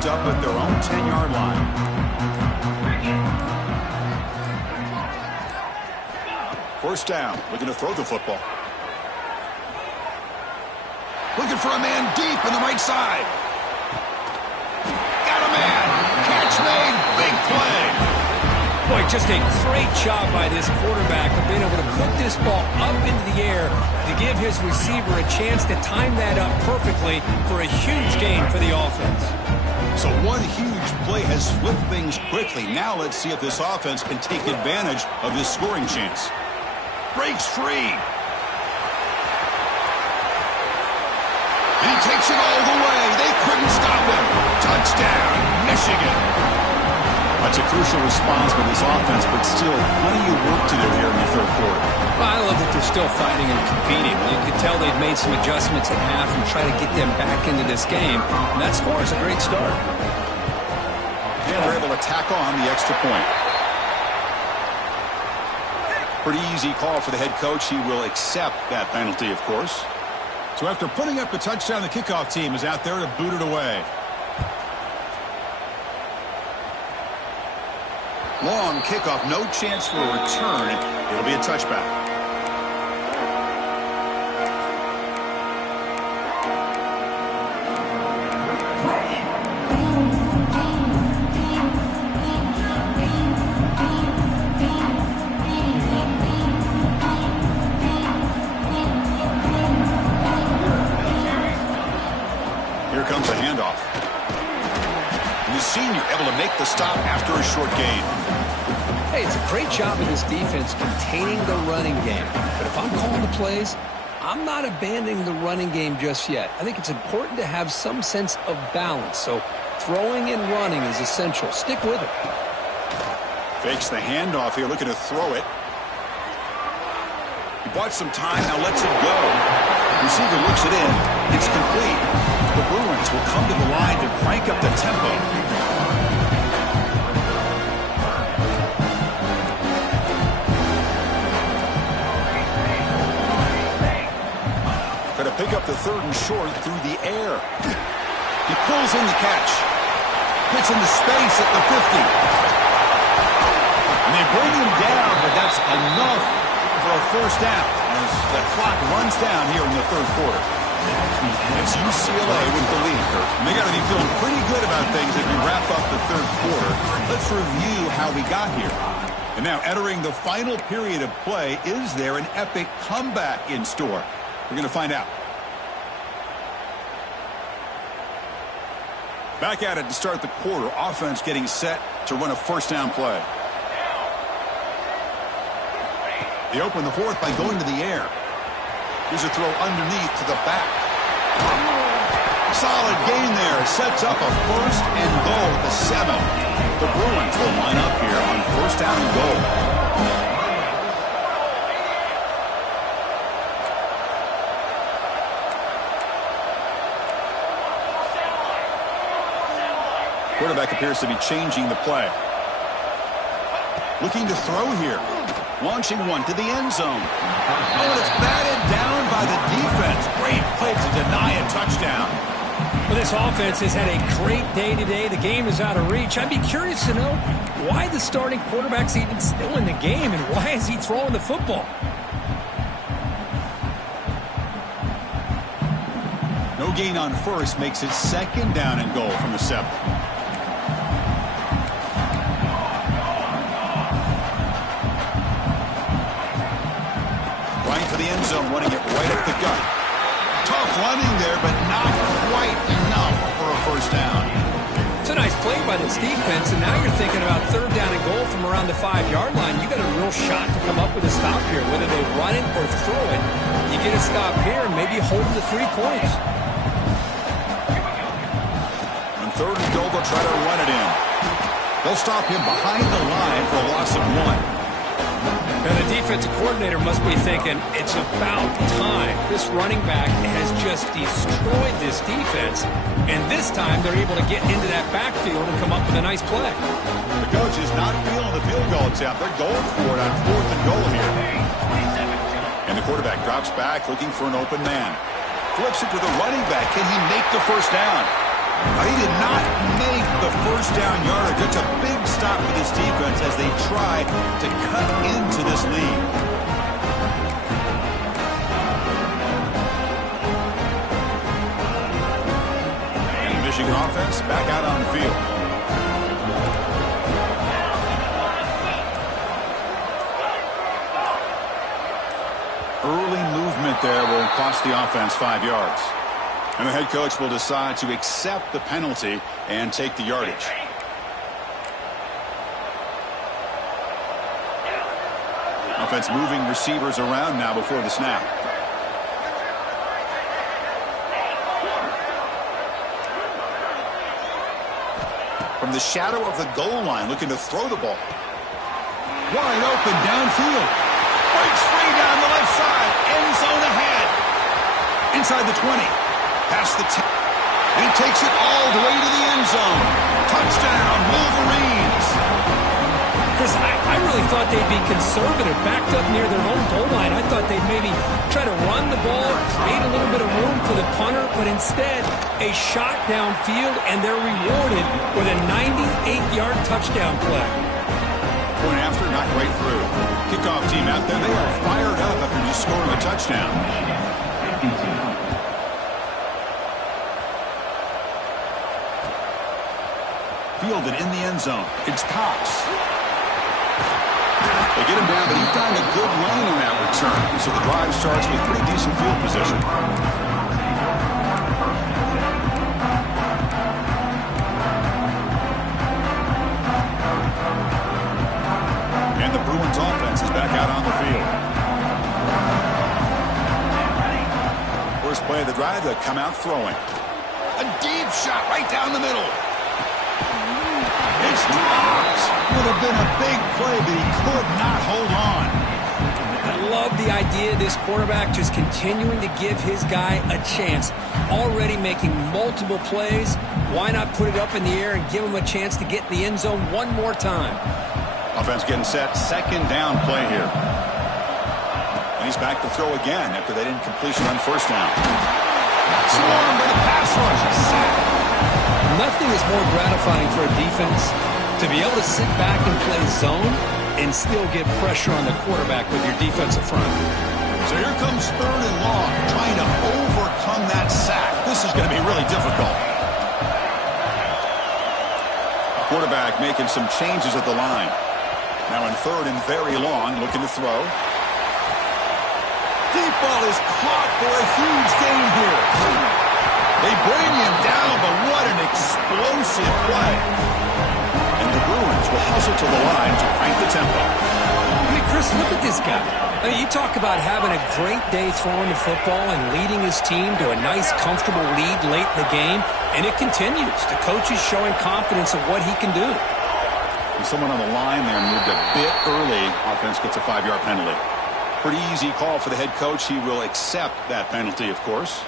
Up at their own 10-yard line. First down, looking to throw the football. Looking for a man deep on the right side. Got a man. Catch made. Big play. Boy, just a great job by this quarterback of being able to put this ball up into the air to give his receiver a chance to time that up perfectly for a huge gain for the offense. So one huge play has flipped things quickly. Now let's see if this offense can take advantage of this scoring chance. Breaks free. And he takes it all the way. They couldn't stop him. Touchdown, Michigan. That's a crucial response by this offense, but still plenty of work to do here in the 3rd quarter. Well, I love that they're still fighting and competing. You could tell they've made some adjustments at half and try to get them back into this game. And that score is a great start. And they're able to tackle on the extra point. Pretty easy call for the head coach. He will accept that penalty, of course. So after putting up a touchdown, the kickoff team is out there to boot it away. Long kickoff, no chance for a return. It'll be a touchback. Here comes a handoff. And the senior able to make the stop after a short gain. Hey, it's a great job of this defense containing the running game. But if I'm calling the plays, I'm not abandoning the running game just yet. I think it's important to have some sense of balance. So throwing and running is essential. Stick with it. Fakes the handoff here, looking to throw it. He bought some time, now lets it go. Receiver looks it in. It's complete. The Bruins will come to the line to crank up the tempo. Going to pick up the third and short through the air. He pulls in the catch. Gets into space at the 50. And they bring him down, but that's enough for a first down as the clock runs down here in the third quarter. It's UCLA with the lead. And they got to be feeling pretty good about things as we wrap up the third quarter. Let's review how we got here. And now entering the final period of play, is there an epic comeback in store? We're going to find out. Back at it to start the quarter. Offense getting set to run a first down play. They open the fourth by going to the air. Here's a throw underneath to the back. Solid gain there. Sets up a first and goal at the 7. The Bruins will line up here on first down and goal. Quarterback appears to be changing the play. Looking to throw here. Launching one to the end zone. Oh, and it's batted down by the defense. Great play to deny a touchdown. Well, this offense has had a great day today. The game is out of reach. I'd be curious to know why the starting quarterback's even still in the game and why is he throwing the football? No gain on first makes it second down and goal from the 7. The end zone, running it right up the gut. Tough running there, but not quite enough for a first down. It's a nice play by this defense, and now you're thinking about third down and goal from around the 5-yard line. You got a real shot to come up with a stop here, whether they run it or throw it. You get a stop here and maybe hold them to 3 points. On third and goal, they'll try to run it in. They'll stop him behind the line for a loss of 1. Now the defensive coordinator must be thinking, it's about time. This running back has just destroyed this defense, and this time they're able to get into that backfield and come up with a nice play. The coach is not feeling the field goal attempt. They're going for it on fourth and goal here. And the quarterback drops back looking for an open man. Flips it to the running back. Can he make the first down? He did not make the first down yardage. It's a big stop for this defense as they try to cut into this lead. And the Michigan offense back out on the field. Early movement there will cost the offense 5 yards. And the head coach will decide to accept the penalty and take the yardage. Offense moving receivers around now before the snap. From the shadow of the goal line, looking to throw the ball. Wide open downfield. Breaks free down the left side. End zone ahead. Inside the 20. Past the 10. And he takes it all the way to the end zone. Touchdown, Wolverines. Chris, I really thought they'd be conservative, backed up near their own goal line. I thought they'd maybe try to run the ball, create a little bit of room for the punter, but instead, a shot downfield, and they're rewarded with a 98-yard touchdown play. Point after, not right through. Kickoff team out there, they are fired up after just scoring a touchdown. Fielded in the end zone. It's Cox. They get him down, but he found a good lane in that return. So the drive starts with pretty decent field position. And the Bruins offense is back out on the field. First play of the drive, they come out throwing. A deep shot right down the middle. It's dropped. Would have been a big play, but he could not hold on. I love the idea of this quarterback just continuing to give his guy a chance. Already making multiple plays. Why not put it up in the air and give him a chance to get in the end zone one more time? Offense getting set. Second down play here. And he's back to throw again after that incompletion on first down. Swarmed by the pass rush. A sack. Nothing is more gratifying for a defense to be able to sit back and play zone and still get pressure on the quarterback with your defensive front. So here comes third and long, trying to overcome that sack. This is going to be really difficult. Quarterback making some changes at the line. Now in third and very long, looking to throw. Deep ball is caught for a huge gain here. They bring him down, but what an explosive play. And the Bruins will hustle to the line to crank the tempo. I mean, Chris, look at this guy. I mean, you talk about having a great day throwing the football and leading his team to a nice, comfortable lead late in the game, and it continues. The coach is showing confidence of what he can do. And someone on the line there moved a bit early. Offense gets a 5-yard penalty. Pretty easy call for the head coach. He will accept that penalty, of course.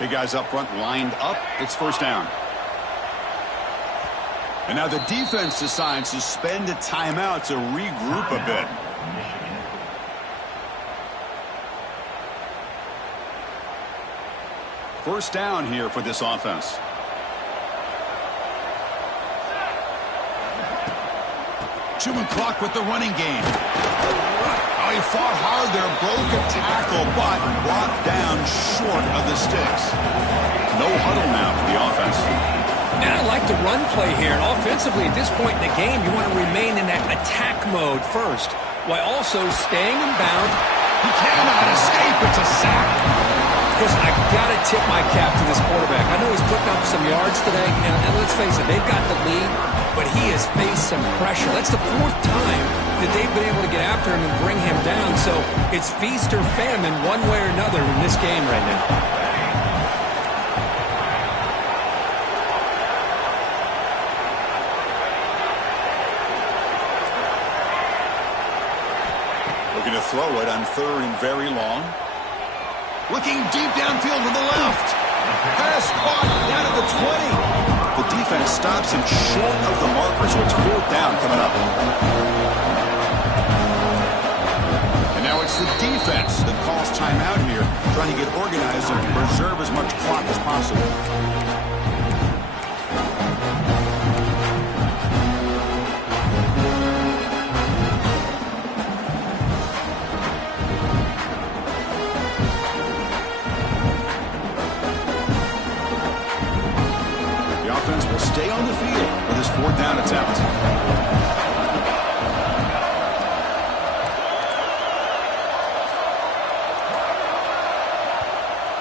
Big guys up front lined up. It's first down. And now the defense decides to spend a timeout to regroup a bit. First down here for this offense. Chewing clock with the running game. Oh, he fought hard there, broke a tackle, but brought down short of the sticks. No huddle now for the offense. And I like the run play here. And offensively, at this point in the game, you want to remain in that attack mode first, while also staying in bounds. He cannot escape. It's a sack. Chris, I got to tip my cap to this quarterback. I know he's putting up some yards today, and let's face it, they've got the lead, but he has faced some pressure. That's the fourth time that they've been able to get after him and bring him down. So it's feast or famine one way or another in this game right now. Looking to throw it on third and very long. Looking deep downfield to the left. Pass caught down at the 20. The defense stops him short of the marker, so it's fourth down coming up. And now it's the defense that calls timeout here, trying to get organized and preserve as much clock as possible. Will stay on the field for this fourth down attempt.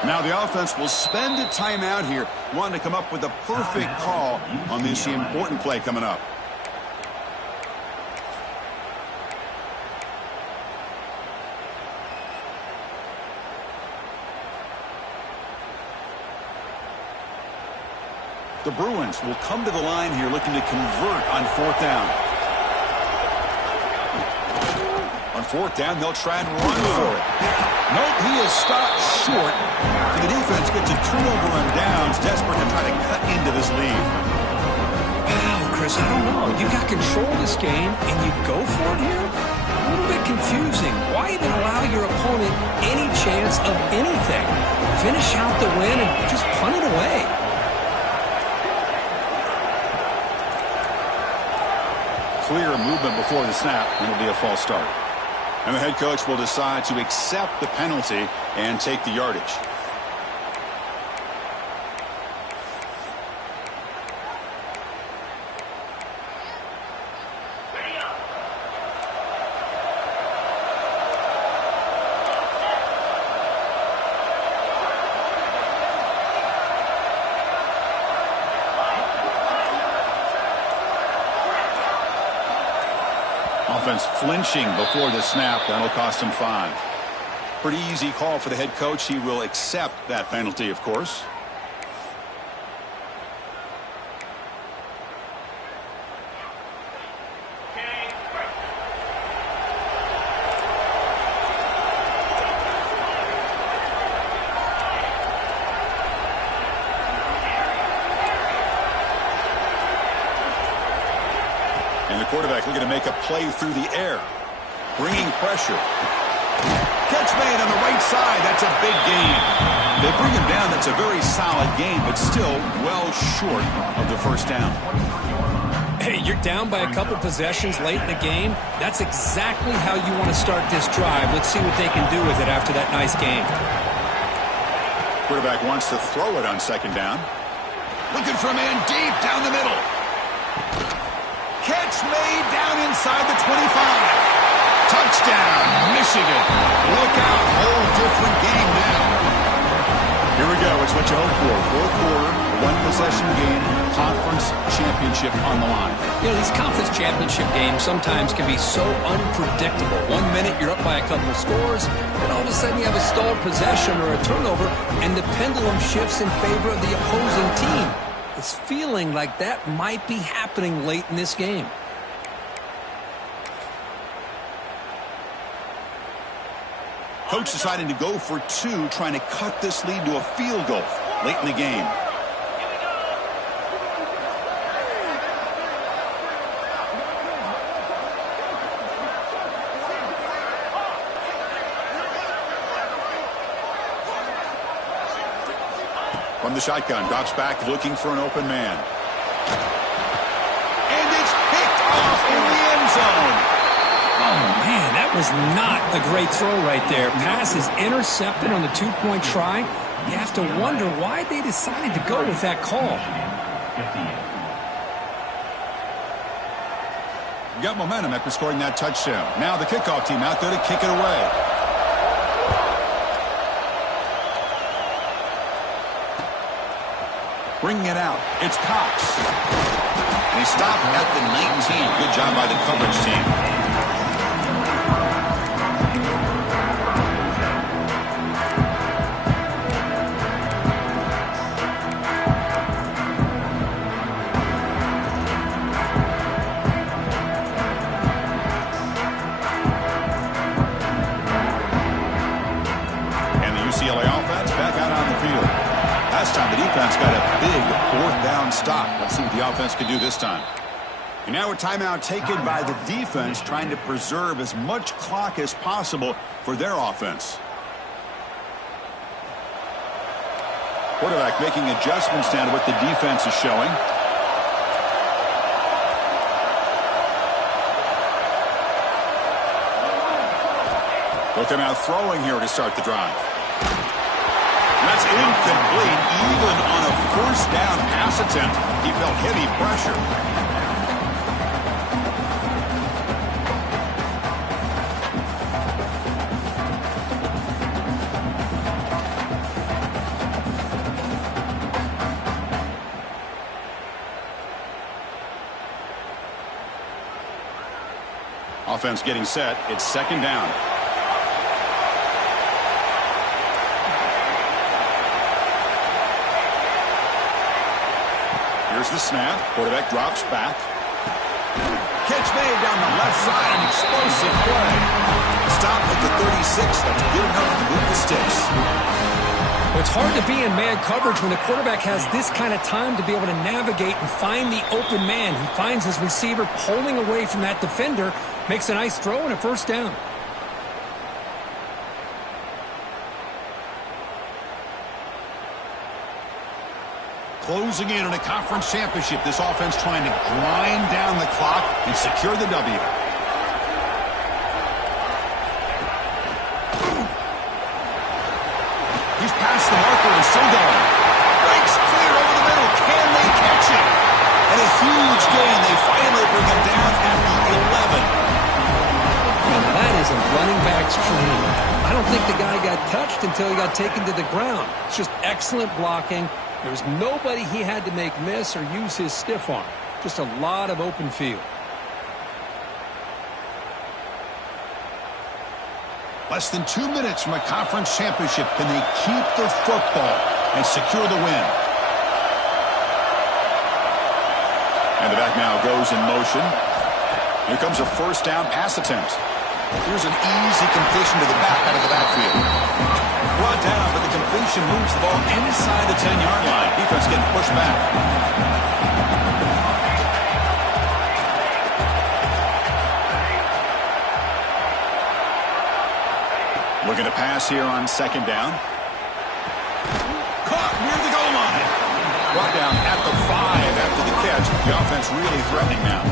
Now the offense will spend a timeout here, wanting to come up with a perfect call on this important play coming up. The Bruins will come to the line here looking to convert on fourth down. On fourth down, they'll try and run for it. Nope, he is stopped short. So the defense gets a turnover on downs, desperate to try to cut into this lead. Wow, Chris, I don't know. You got control of this game, and you go for it here? A little bit confusing. Why even allow your opponent any chance of anything? Finish out the win and just punt it away. Clear movement before the snap, and it'll be a false start. And the head coach will decide to accept the penalty and take the yardage. Offense flinching before the snap. That'll cost him 5. Pretty easy call for the head coach. He will accept that penalty, of course. And the quarterback looking to make a play through the air. Bringing pressure. Catch made on the right side. That's a big gain. They bring him down. That's a very solid gain, but still well short of the first down. Hey, you're down by a couple possessions late in the game. That's exactly how you want to start this drive. Let's see what they can do with it after that nice game. Quarterback wants to throw it on second down. Looking for a man deep down the middle. Catch made down inside the 25. Touchdown, Michigan. Look out, whole different game now. Here we go. It's what you hope for. Fourth quarter, one-possession game, conference championship on the line. You know, these conference championship games sometimes can be so unpredictable. 1 minute you're up by a couple of scores, and all of a sudden you have a stalled possession or a turnover, and the pendulum shifts in favor of the opposing team. It's feeling like that might be happening late in this game. Coach deciding to go for 2, trying to cut this lead to a field goal late in the game. From the shotgun, drops back looking for an open man. And it's picked off in the end zone. Oh, man, that was not a great throw right there. Pass is intercepted on the 2-point try. You have to wonder why they decided to go with that call. Got momentum after scoring that touchdown. Now the kickoff team out there to kick it away. Bringing it out. It's Cox. And he stopped at the 19. Good job by the coverage team. UCLA offense back out on the field. Last time the defense got a big 4th down stop. Let's see what the offense can do this time. And now a timeout taken by the defense, trying to preserve as much clock as possible for their offense. Quarterback making adjustments down to what the defense is showing. Looking out throwing here to start the drive. That's incomplete. Even on a 1st down pass attempt, he felt heavy pressure. Offense getting set. It's 2nd down. Here's the snap. Quarterback drops back. Catch made down the left side. An explosive play. Stop at the 36. That's good enough to move the sticks. Well, it's hard to be in man coverage when the quarterback has this kind of time to be able to navigate and find the open man. He finds his receiver pulling away from that defender, makes a nice throw and a first down. Closing in on a conference championship, this offense trying to grind down the clock and secure the W. He's past the marker and still going. Breaks clear over the middle. Can they catch him? And a huge gain. They finally bring him down at the 11. Now that is a running back's dream. I don't think the guy got touched until he got taken to the ground. It's just excellent blocking. There was nobody he had to make miss or use his stiff arm. Just a lot of open field. Less than 2 minutes from a conference championship. Can they keep the football and secure the win? And the back now goes in motion. Here comes a first down pass attempt. Here's an easy completion to the back out of the backfield. Brought down, but the completion moves the ball inside the 10-yard line. Defense getting pushed back. Looking to pass here on second down. Caught near the goal line. Brought down at the 5 after the catch. The offense really threatening now.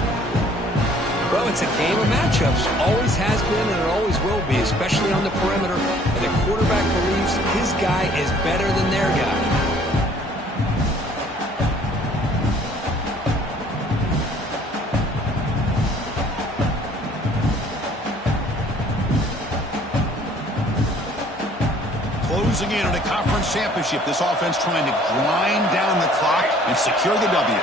Well, it's a game of matchups. Always has been and it always will be, especially on the perimeter. And the quarterback believes his guy is better than their guy. Closing in on a conference championship. This offense trying to grind down the clock and secure the W.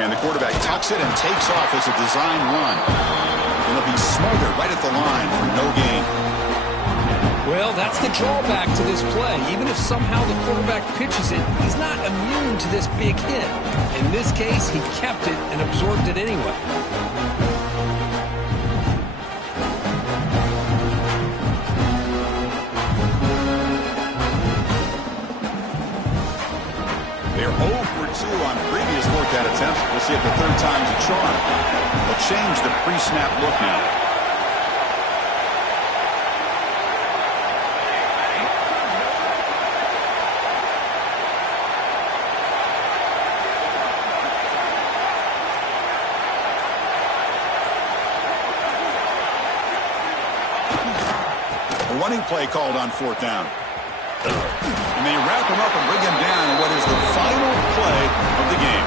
And the quarterback tucks it and takes off as a design run. And he'll be smothered right at the line for no gain. Well, that's the drawback to this play. Even if somehow the quarterback pitches it, he's not immune to this big hit. In this case, he kept it and absorbed it anyway. They're 0 for 2 on previous workout attempts. We'll see if the third time's a charm. They'll change the pre-snap look now. A running play called on fourth down. And they wrap him up and bring him down in what is the final play of the game.